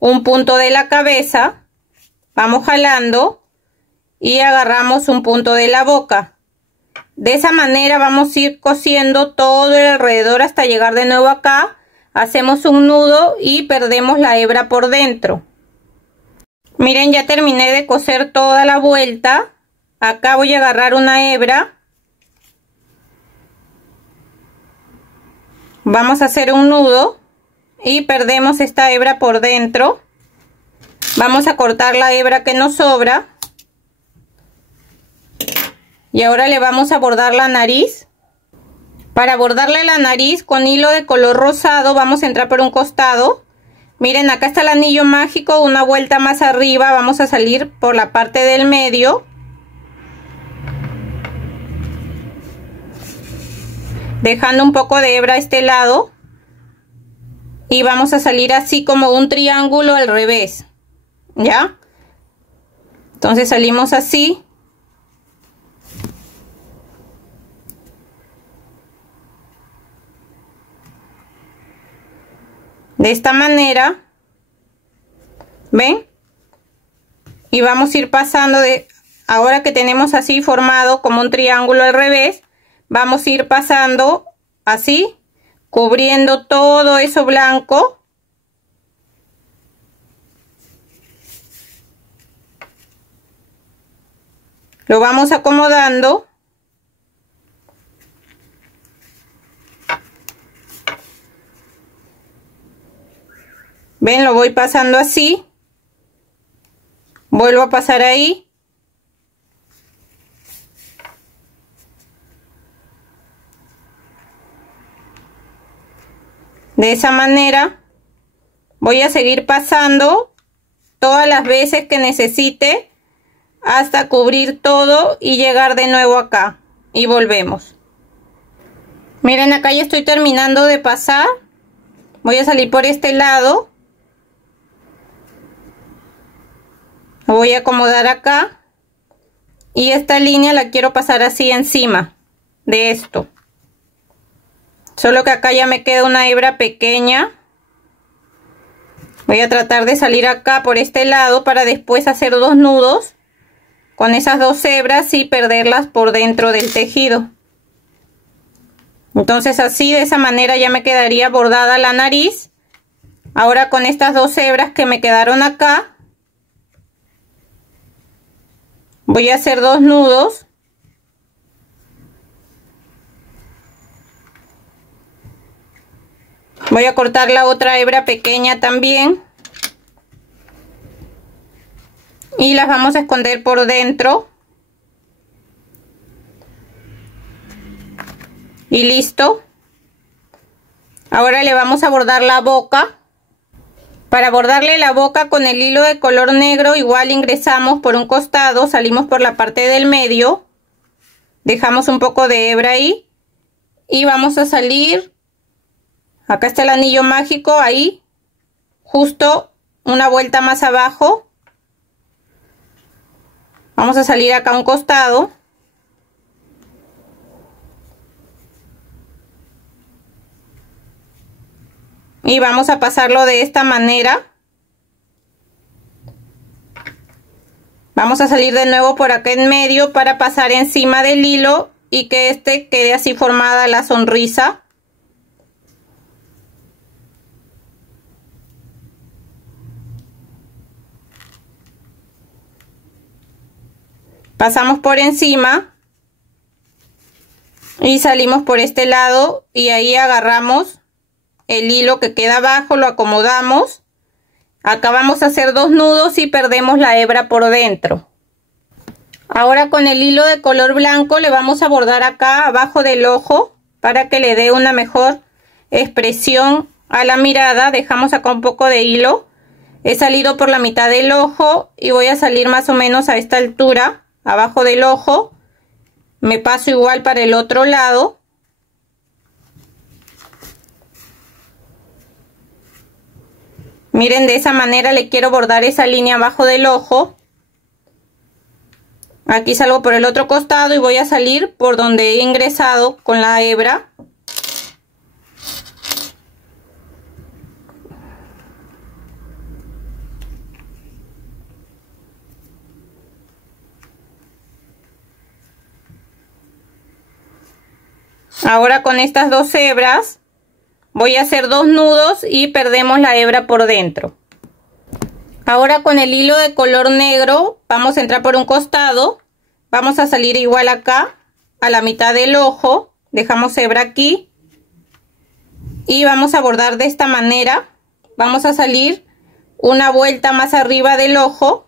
un punto de la cabeza, vamos jalando y agarramos un punto de la boca. De esa manera vamos a ir cosiendo todo el alrededor hasta llegar de nuevo acá. Hacemos un nudo y perdemos la hebra por dentro. Miren, ya terminé de coser toda la vuelta. Acá voy a agarrar una hebra. Vamos a hacer un nudo y perdemos esta hebra por dentro. Vamos a cortar la hebra que nos sobra. Y ahora le vamos a bordar la nariz. Para bordarle la nariz con hilo de color rosado vamos a entrar por un costado. Miren, acá está el anillo mágico, una vuelta más arriba, vamos a salir por la parte del medio. Dejando un poco de hebra a este lado. Y vamos a salir así como un triángulo al revés. ¿Ya? Entonces salimos así. De esta manera. ¿Ven? Y vamos a ir pasando de... Ahora que tenemos así formado como un triángulo al revés, vamos a ir pasando así, cubriendo todo eso blanco. Lo vamos acomodando. Ven, lo voy pasando así. Vuelvo a pasar ahí. De esa manera voy a seguir pasando todas las veces que necesite hasta cubrir todo y llegar de nuevo acá. Y volvemos. Miren, acá ya estoy terminando de pasar. Voy a salir por este lado. Lo voy a acomodar acá. Y esta línea la quiero pasar así encima de esto. Solo que acá ya me queda una hebra pequeña. Voy a tratar de salir acá por este lado para después hacer 2 nudos con esas 2 hebras y perderlas por dentro del tejido. Entonces así, de esa manera ya me quedaría bordada la nariz. Ahora con estas 2 hebras que me quedaron acá, voy a hacer 2 nudos. Voy a cortar la otra hebra pequeña también. Y las vamos a esconder por dentro. Y listo. Ahora le vamos a bordar la boca. Para bordarle la boca con el hilo de color negro, igual ingresamos por un costado, salimos por la parte del medio. Dejamos un poco de hebra ahí. Y vamos a salir. Acá está el anillo mágico, ahí. Justo una vuelta más abajo. Vamos a salir acá a un costado. Y vamos a pasarlo de esta manera. Vamos a salir de nuevo por acá en medio para pasar encima del hilo y que este quede así formada la sonrisa. Pasamos por encima y salimos por este lado y ahí agarramos el hilo que queda abajo, lo acomodamos. Acá vamos a hacer 2 nudos y perdemos la hebra por dentro. Ahora con el hilo de color blanco le vamos a bordar acá abajo del ojo para que le dé una mejor expresión a la mirada. Dejamos acá un poco de hilo. He salido por la mitad del ojo y voy a salir más o menos a esta altura, abajo del ojo. Me paso igual para el otro lado. Miren, de esa manera le quiero bordar esa línea abajo del ojo. Aquí salgo por el otro costado y voy a salir por donde he ingresado con la hebra. Ahora con estas 2 hebras voy a hacer 2 nudos y perdemos la hebra por dentro. Ahora con el hilo de color negro vamos a entrar por un costado. Vamos a salir igual acá a la mitad del ojo. Dejamos hebra aquí. Y vamos a bordar de esta manera. Vamos a salir una vuelta más arriba del ojo.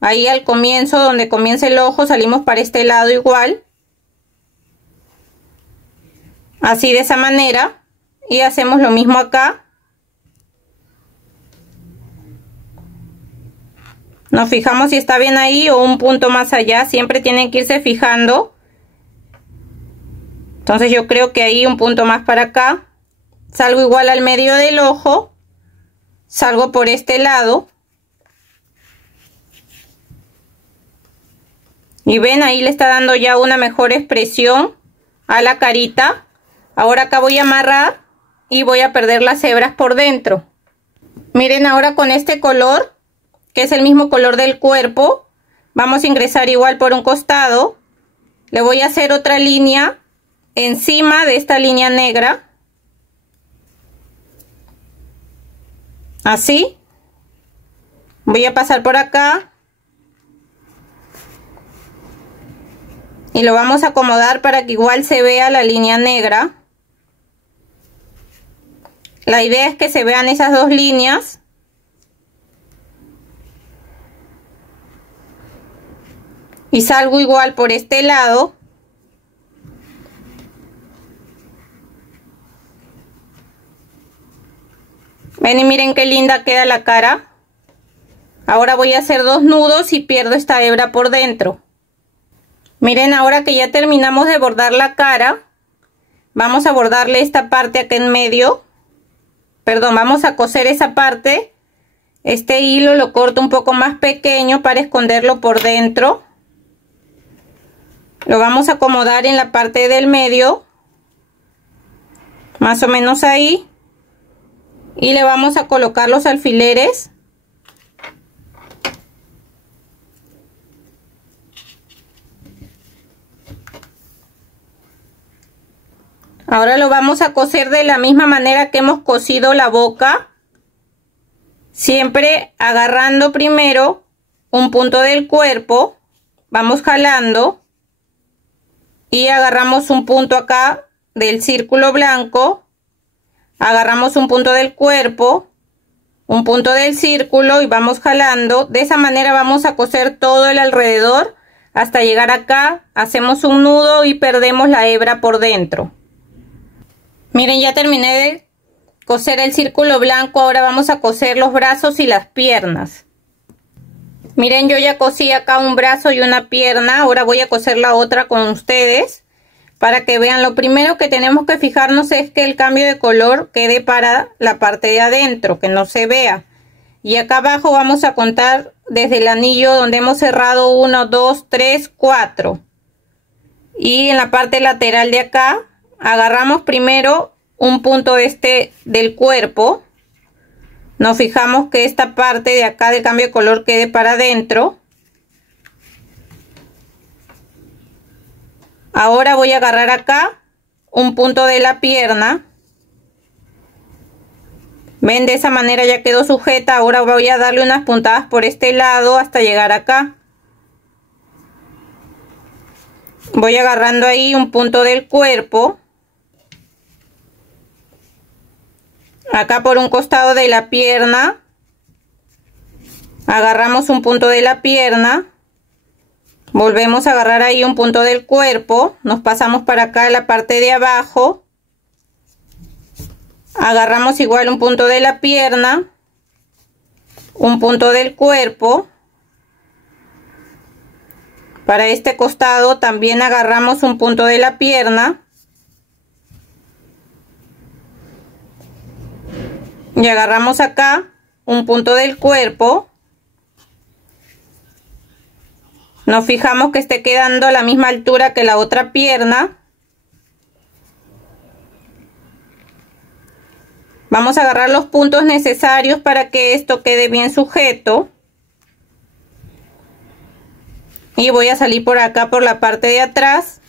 Ahí al comienzo, donde comienza el ojo, salimos para este lado igual. Así, de esa manera. Y hacemos lo mismo acá. Nos fijamos si está bien ahí o un punto más allá. Siempre tienen que irse fijando. Entonces yo creo que ahí un punto más para acá. Salgo igual al medio del ojo. Salgo por este lado. Y ven, ahí le está dando ya una mejor expresión a la carita. Ahora acá voy a amarrar y voy a perder las hebras por dentro. Miren, ahora con este color, que es el mismo color del cuerpo, vamos a ingresar igual por un costado. Le voy a hacer otra línea encima de esta línea negra. Así. Voy a pasar por acá. Y lo vamos a acomodar para que igual se vea la línea negra. La idea es que se vean esas dos líneas. Y salgo igual por este lado. Ven y miren qué linda queda la cara. Ahora voy a hacer dos nudos y pierdo esta hebra por dentro. Miren, ahora que ya terminamos de bordar la cara, vamos a bordarle esta parte acá en medio. Perdón, vamos a coser esa parte. Este hilo lo corto un poco más pequeño para esconderlo por dentro. Lo vamos a acomodar en la parte del medio. Más o menos ahí. Y le vamos a colocar los alfileres. Ahora lo vamos a coser de la misma manera que hemos cosido la boca. Siempre agarrando primero un punto del cuerpo. Vamos jalando. Y agarramos un punto acá del círculo blanco. Agarramos un punto del cuerpo. Un punto del círculo y vamos jalando. De esa manera vamos a coser todo el alrededor. Hasta llegar acá. Hacemos un nudo y perdemos la hebra por dentro. Miren, ya terminé de coser el círculo blanco. Ahora vamos a coser los brazos y las piernas. Miren, yo ya cosí acá un brazo y una pierna. Ahora voy a coser la otra con ustedes para que vean. Lo primero que tenemos que fijarnos es que el cambio de color quede para la parte de adentro, que no se vea. Y acá abajo vamos a contar desde el anillo donde hemos cerrado 1, 2, 3, 4. Y en la parte lateral de acá agarramos primero un punto del cuerpo. Nos fijamos que esta parte de acá del cambio de color quede para adentro. Ahora voy a agarrar acá un punto de la pierna. Ven, de esa manera ya quedó sujeta. Ahora voy a darle unas puntadas por este lado hasta llegar acá. Voy agarrando ahí un punto del cuerpo. Acá por un costado de la pierna. Agarramos un punto de la pierna. Volvemos a agarrar ahí un punto del cuerpo. Nos pasamos para acá a la parte de abajo. Agarramos igual un punto de la pierna. Un punto del cuerpo. Para este costado también agarramos un punto de la pierna. Y agarramos acá un punto del cuerpo. Nos fijamos que esté quedando a la misma altura que la otra pierna. Vamos a agarrar los puntos necesarios para que esto quede bien sujeto. Y voy a salir por acá por la parte de atrás.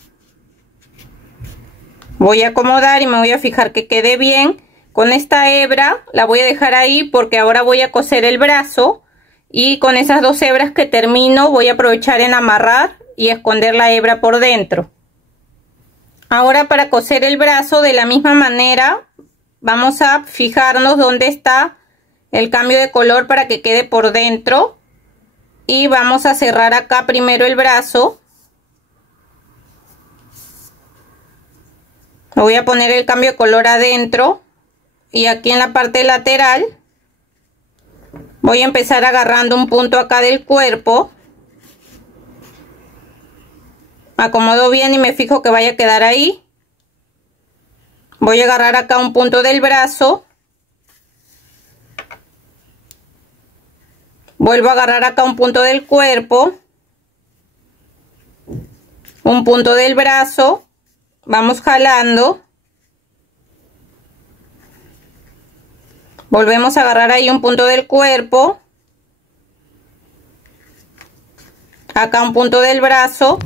Voy a acomodar y me voy a fijar que quede bien. Con esta hebra la voy a dejar ahí porque ahora voy a coser el brazo. Y con esas dos hebras que termino voy a aprovechar en amarrar y esconder la hebra por dentro. Ahora para coser el brazo de la misma manera vamos a fijarnos dónde está el cambio de color para que quede por dentro. Y vamos a cerrar acá primero el brazo. Voy a poner el cambio de color adentro y aquí en la parte lateral voy a empezar agarrando un punto acá del cuerpo. Acomodo bien y me fijo que vaya a quedar ahí. Voy a agarrar acá un punto del brazo. Vuelvo a agarrar acá un punto del cuerpo. Un punto del brazo. Vamos jalando. Volvemos a agarrar ahí un punto del cuerpo. Acá un punto del brazo.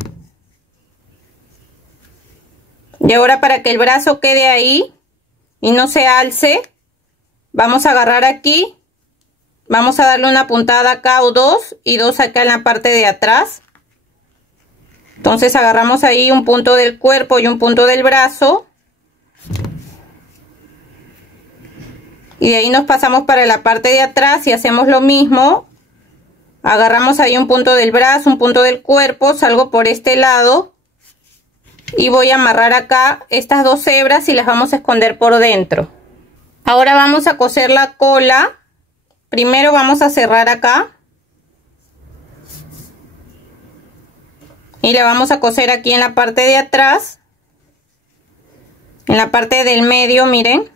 Y ahora, para que el brazo quede ahí y no se alce, vamos a agarrar aquí. Vamos a darle una puntada acá o dos y dos acá en la parte de atrás. Entonces agarramos ahí un punto del cuerpo y un punto del brazo. Y de ahí nos pasamos para la parte de atrás y hacemos lo mismo. Agarramos ahí un punto del brazo, un punto del cuerpo, salgo por este lado. Y voy a amarrar acá estas dos hebras y las vamos a esconder por dentro. Ahora vamos a coser la cola. Primero vamos a cerrar acá. Y la vamos a coser aquí en la parte de atrás. En la parte del medio, miren.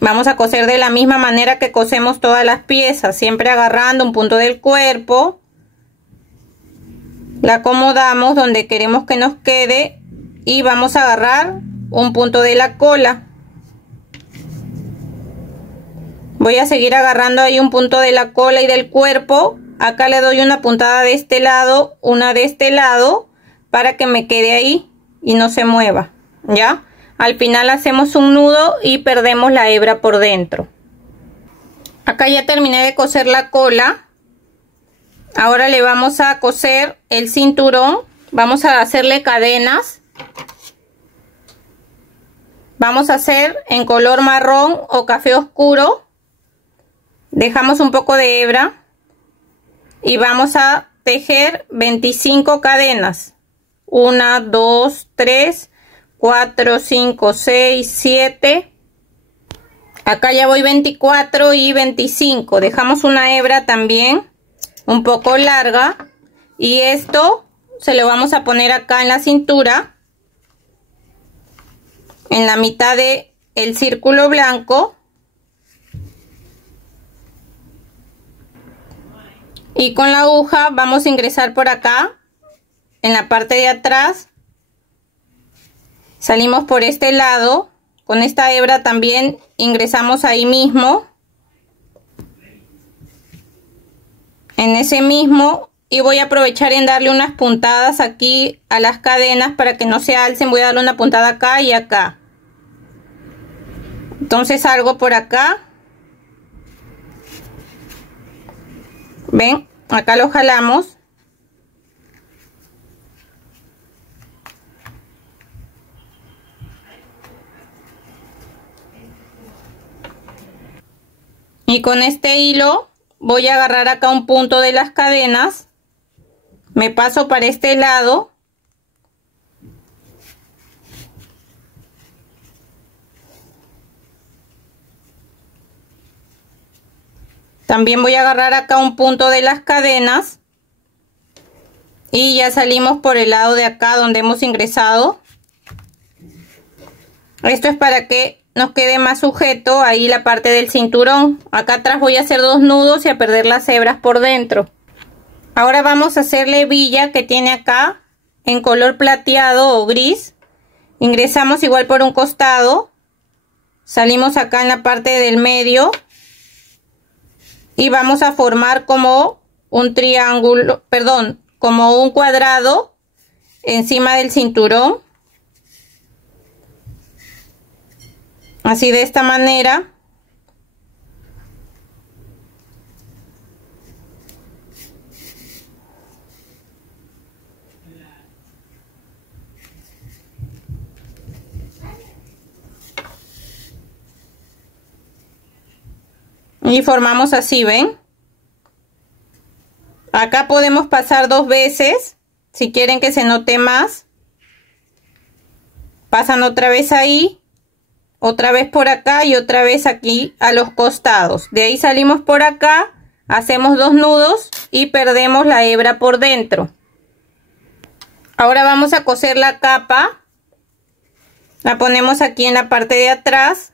Vamos a coser de la misma manera que cosemos todas las piezas. Siempre agarrando un punto del cuerpo. La acomodamos donde queremos que nos quede. Y vamos a agarrar un punto de la cola. Voy a seguir agarrando ahí un punto de la cola y del cuerpo. Acá le doy una puntada de este lado, una de este lado, para que me quede ahí y no se mueva, ¿ya? Al final hacemos un nudo y perdemos la hebra por dentro. Acá ya terminé de coser la cola. Ahora le vamos a coser el cinturón. Vamos a hacerle cadenas. Vamos a hacer en color marrón o café oscuro. Dejamos un poco de hebra. Y vamos a tejer 25 cadenas. 1, 2, 3, 4, 5, 6, 7. Acá ya voy 24 y 25. Dejamos una hebra también un poco larga. Y esto se lo vamos a poner acá en la cintura. En la mitad del círculo blanco. Y con la aguja vamos a ingresar por acá, en la parte de atrás. Salimos por este lado. Con esta hebra también ingresamos ahí mismo. En ese mismo. Y voy a aprovechar en darle unas puntadas aquí a las cadenas para que no se alcen. Voy a darle una puntada acá y acá. Entonces salgo por acá. ¿Ven? Acá lo jalamos. Y con este hilo voy a agarrar acá un punto de las cadenas. Me paso para este lado. También voy a agarrar acá un punto de las cadenas. Y ya salimos por el lado de acá donde hemos ingresado. Esto es para que nos quede más sujeto ahí la parte del cinturón. Acá atrás voy a hacer dos nudos y a perder las hebras por dentro. Ahora vamos a hacer la hebilla que tiene acá en color plateado o gris. Ingresamos igual por un costado. Salimos acá en la parte del medio. Y vamos a formar como un triángulo, perdón, como un cuadrado encima del cinturón. Así, de esta manera. Y formamos así, ¿ven? Acá podemos pasar dos veces si quieren que se note más. Pasan otra vez ahí, otra vez por acá y otra vez aquí a los costados. De ahí salimos por acá, hacemos 2 nudos y perdemos la hebra por dentro. Ahora vamos a coser la capa. La ponemos aquí en la parte de atrás.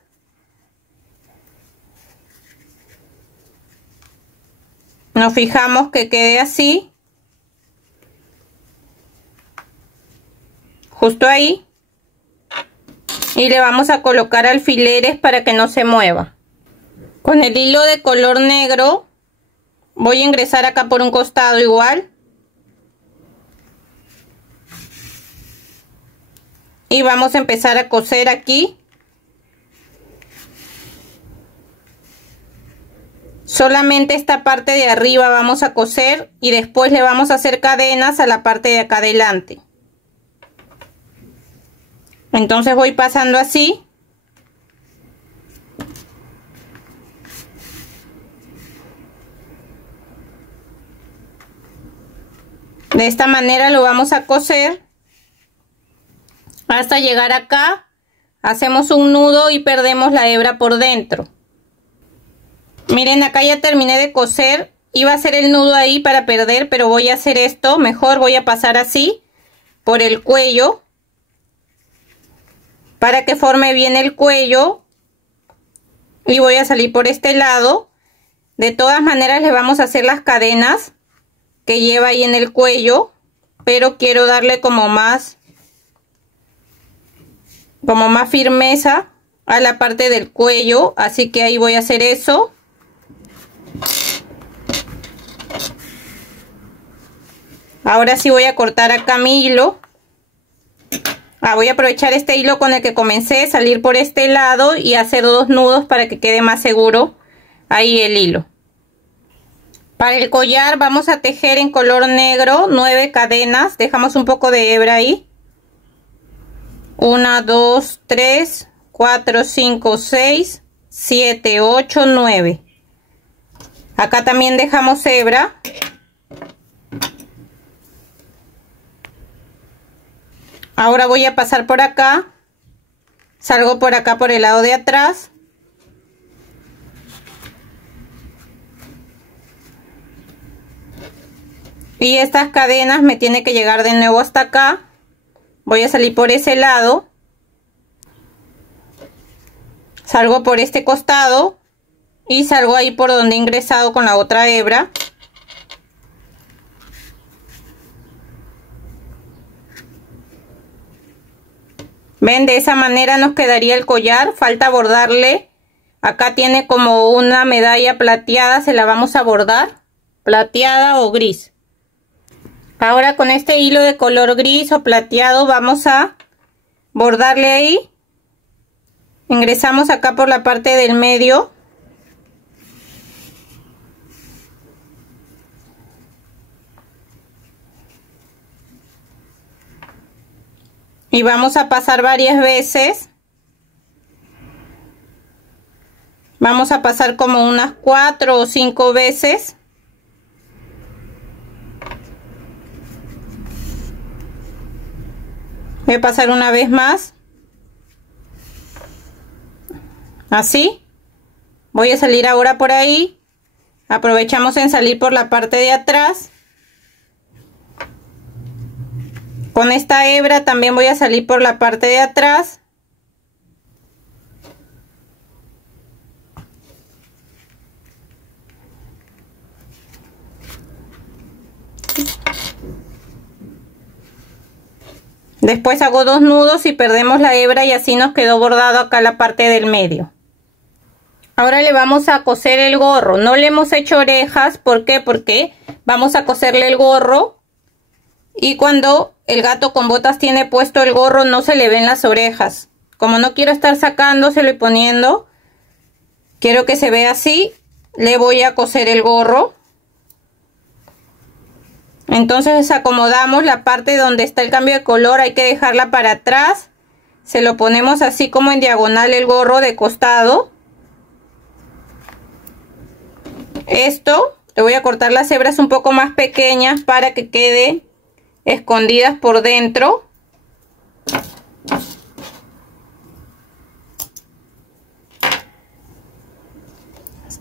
Nos fijamos que quede así. Justo ahí. Y le vamos a colocar alfileres para que no se mueva. Con el hilo de color negro voy a ingresar acá por un costado igual. Y vamos a empezar a coser aquí. Solamente esta parte de arriba vamos a coser y después le vamos a hacer cadenas a la parte de acá adelante. Entonces voy pasando así. De esta manera lo vamos a coser hasta llegar acá. Hacemos un nudo y perdemos la hebra por dentro. Miren, acá ya terminé de coser. Iba a hacer el nudo ahí para perder, pero voy a hacer esto. Mejor voy a pasar así por el cuello para que forme bien el cuello. Y voy a salir por este lado. De todas maneras le vamos a hacer las cadenas que lleva ahí en el cuello, pero quiero darle como más firmeza a la parte del cuello, así que ahí voy a hacer eso. Ahora sí voy a cortar acá mi hilo. Voy a aprovechar este hilo con el que comencé, salir por este lado y hacer 2 nudos para que quede más seguro ahí el hilo. Para el collar vamos a tejer en color negro 9 cadenas. Dejamos un poco de hebra ahí. 1, 2, 3, 4, 5, 6, 7, 8, 9. Acá también dejamos hebra. Ahora voy a pasar por acá. Salgo por acá por el lado de atrás. Y estas cadenas me tienen que llegar de nuevo hasta acá. Voy a salir por ese lado. Salgo por este costado. Y salgo ahí por donde he ingresado con la otra hebra. Ven, de esa manera nos quedaría el collar. Falta bordarle. Acá tiene como una medalla plateada. Se la vamos a bordar. Plateada o gris. Ahora con este hilo de color gris o plateado vamos a bordarle ahí. Ingresamos acá por la parte del medio. Y vamos a pasar varias veces. Vamos a pasar como unas 4 o 5 veces. Voy a pasar una vez más. Así. Voy a salir ahora por ahí. Aprovechamos en salir por la parte de atrás. Con esta hebra también voy a salir por la parte de atrás. Después hago 2 nudos y perdemos la hebra y así nos quedó bordado acá la parte del medio. Ahora le vamos a coser el gorro. No le hemos hecho orejas. ¿Por qué? Porque vamos a coserle el gorro. Y cuando el gato con botas tiene puesto el gorro no se le ven las orejas. Como no quiero estar sacándoselo y poniendo, quiero que se vea así. Le voy a coser el gorro. Entonces acomodamos la parte donde está el cambio de color, hay que dejarla para atrás. Se lo ponemos así como en diagonal el gorro de costado. Esto, le voy a cortar las hebras un poco más pequeñas para que quede escondidas por dentro.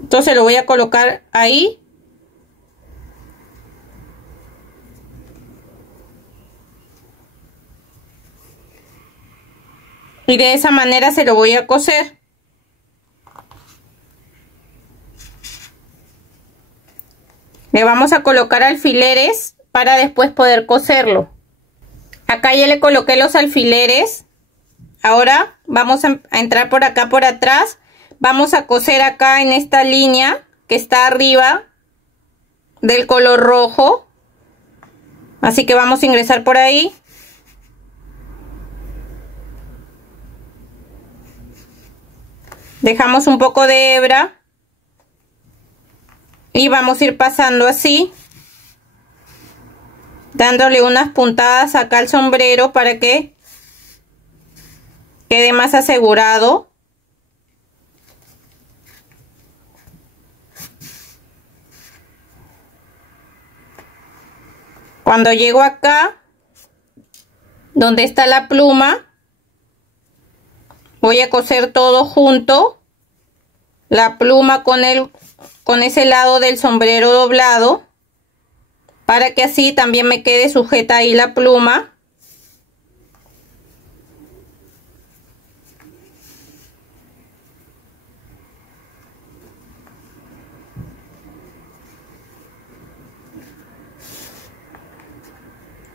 Entonces lo voy a colocar ahí. Y de esa manera se lo voy a coser. Le vamos a colocar alfileres para después poder coserlo. Acá ya le coloqué los alfileres. Ahora vamos a entrar por acá por atrás. Vamos a coser acá en esta línea que está arriba del color rojo. Así que vamos a ingresar por ahí. Dejamos un poco de hebra. Y vamos a ir pasando así. Dándole unas puntadas acá al sombrero para que quede más asegurado. Cuando llego acá, donde está la pluma, voy a coser todo junto. La pluma con ese lado del sombrero doblado, para que así también me quede sujeta ahí la pluma.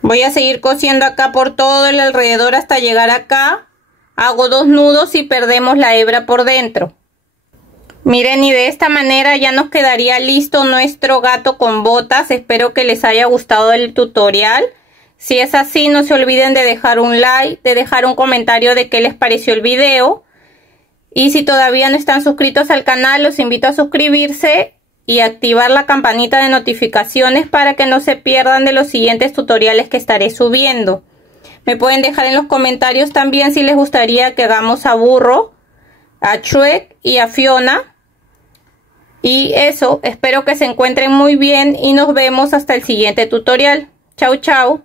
Voy a seguir cosiendo acá por todo el alrededor hasta llegar acá. Hago 2 nudos y perdemos la hebra por dentro. Miren, y de esta manera ya nos quedaría listo nuestro gato con botas. Espero que les haya gustado el tutorial. Si es así, no se olviden de dejar un like, de dejar un comentario de qué les pareció el video. Y si todavía no están suscritos al canal, los invito a suscribirse y activar la campanita de notificaciones para que no se pierdan de los siguientes tutoriales que estaré subiendo. Me pueden dejar en los comentarios también si les gustaría que hagamos a Burro, a Shrek y a Fiona. Y eso, espero que se encuentren muy bien y nos vemos hasta el siguiente tutorial. Chau, chau.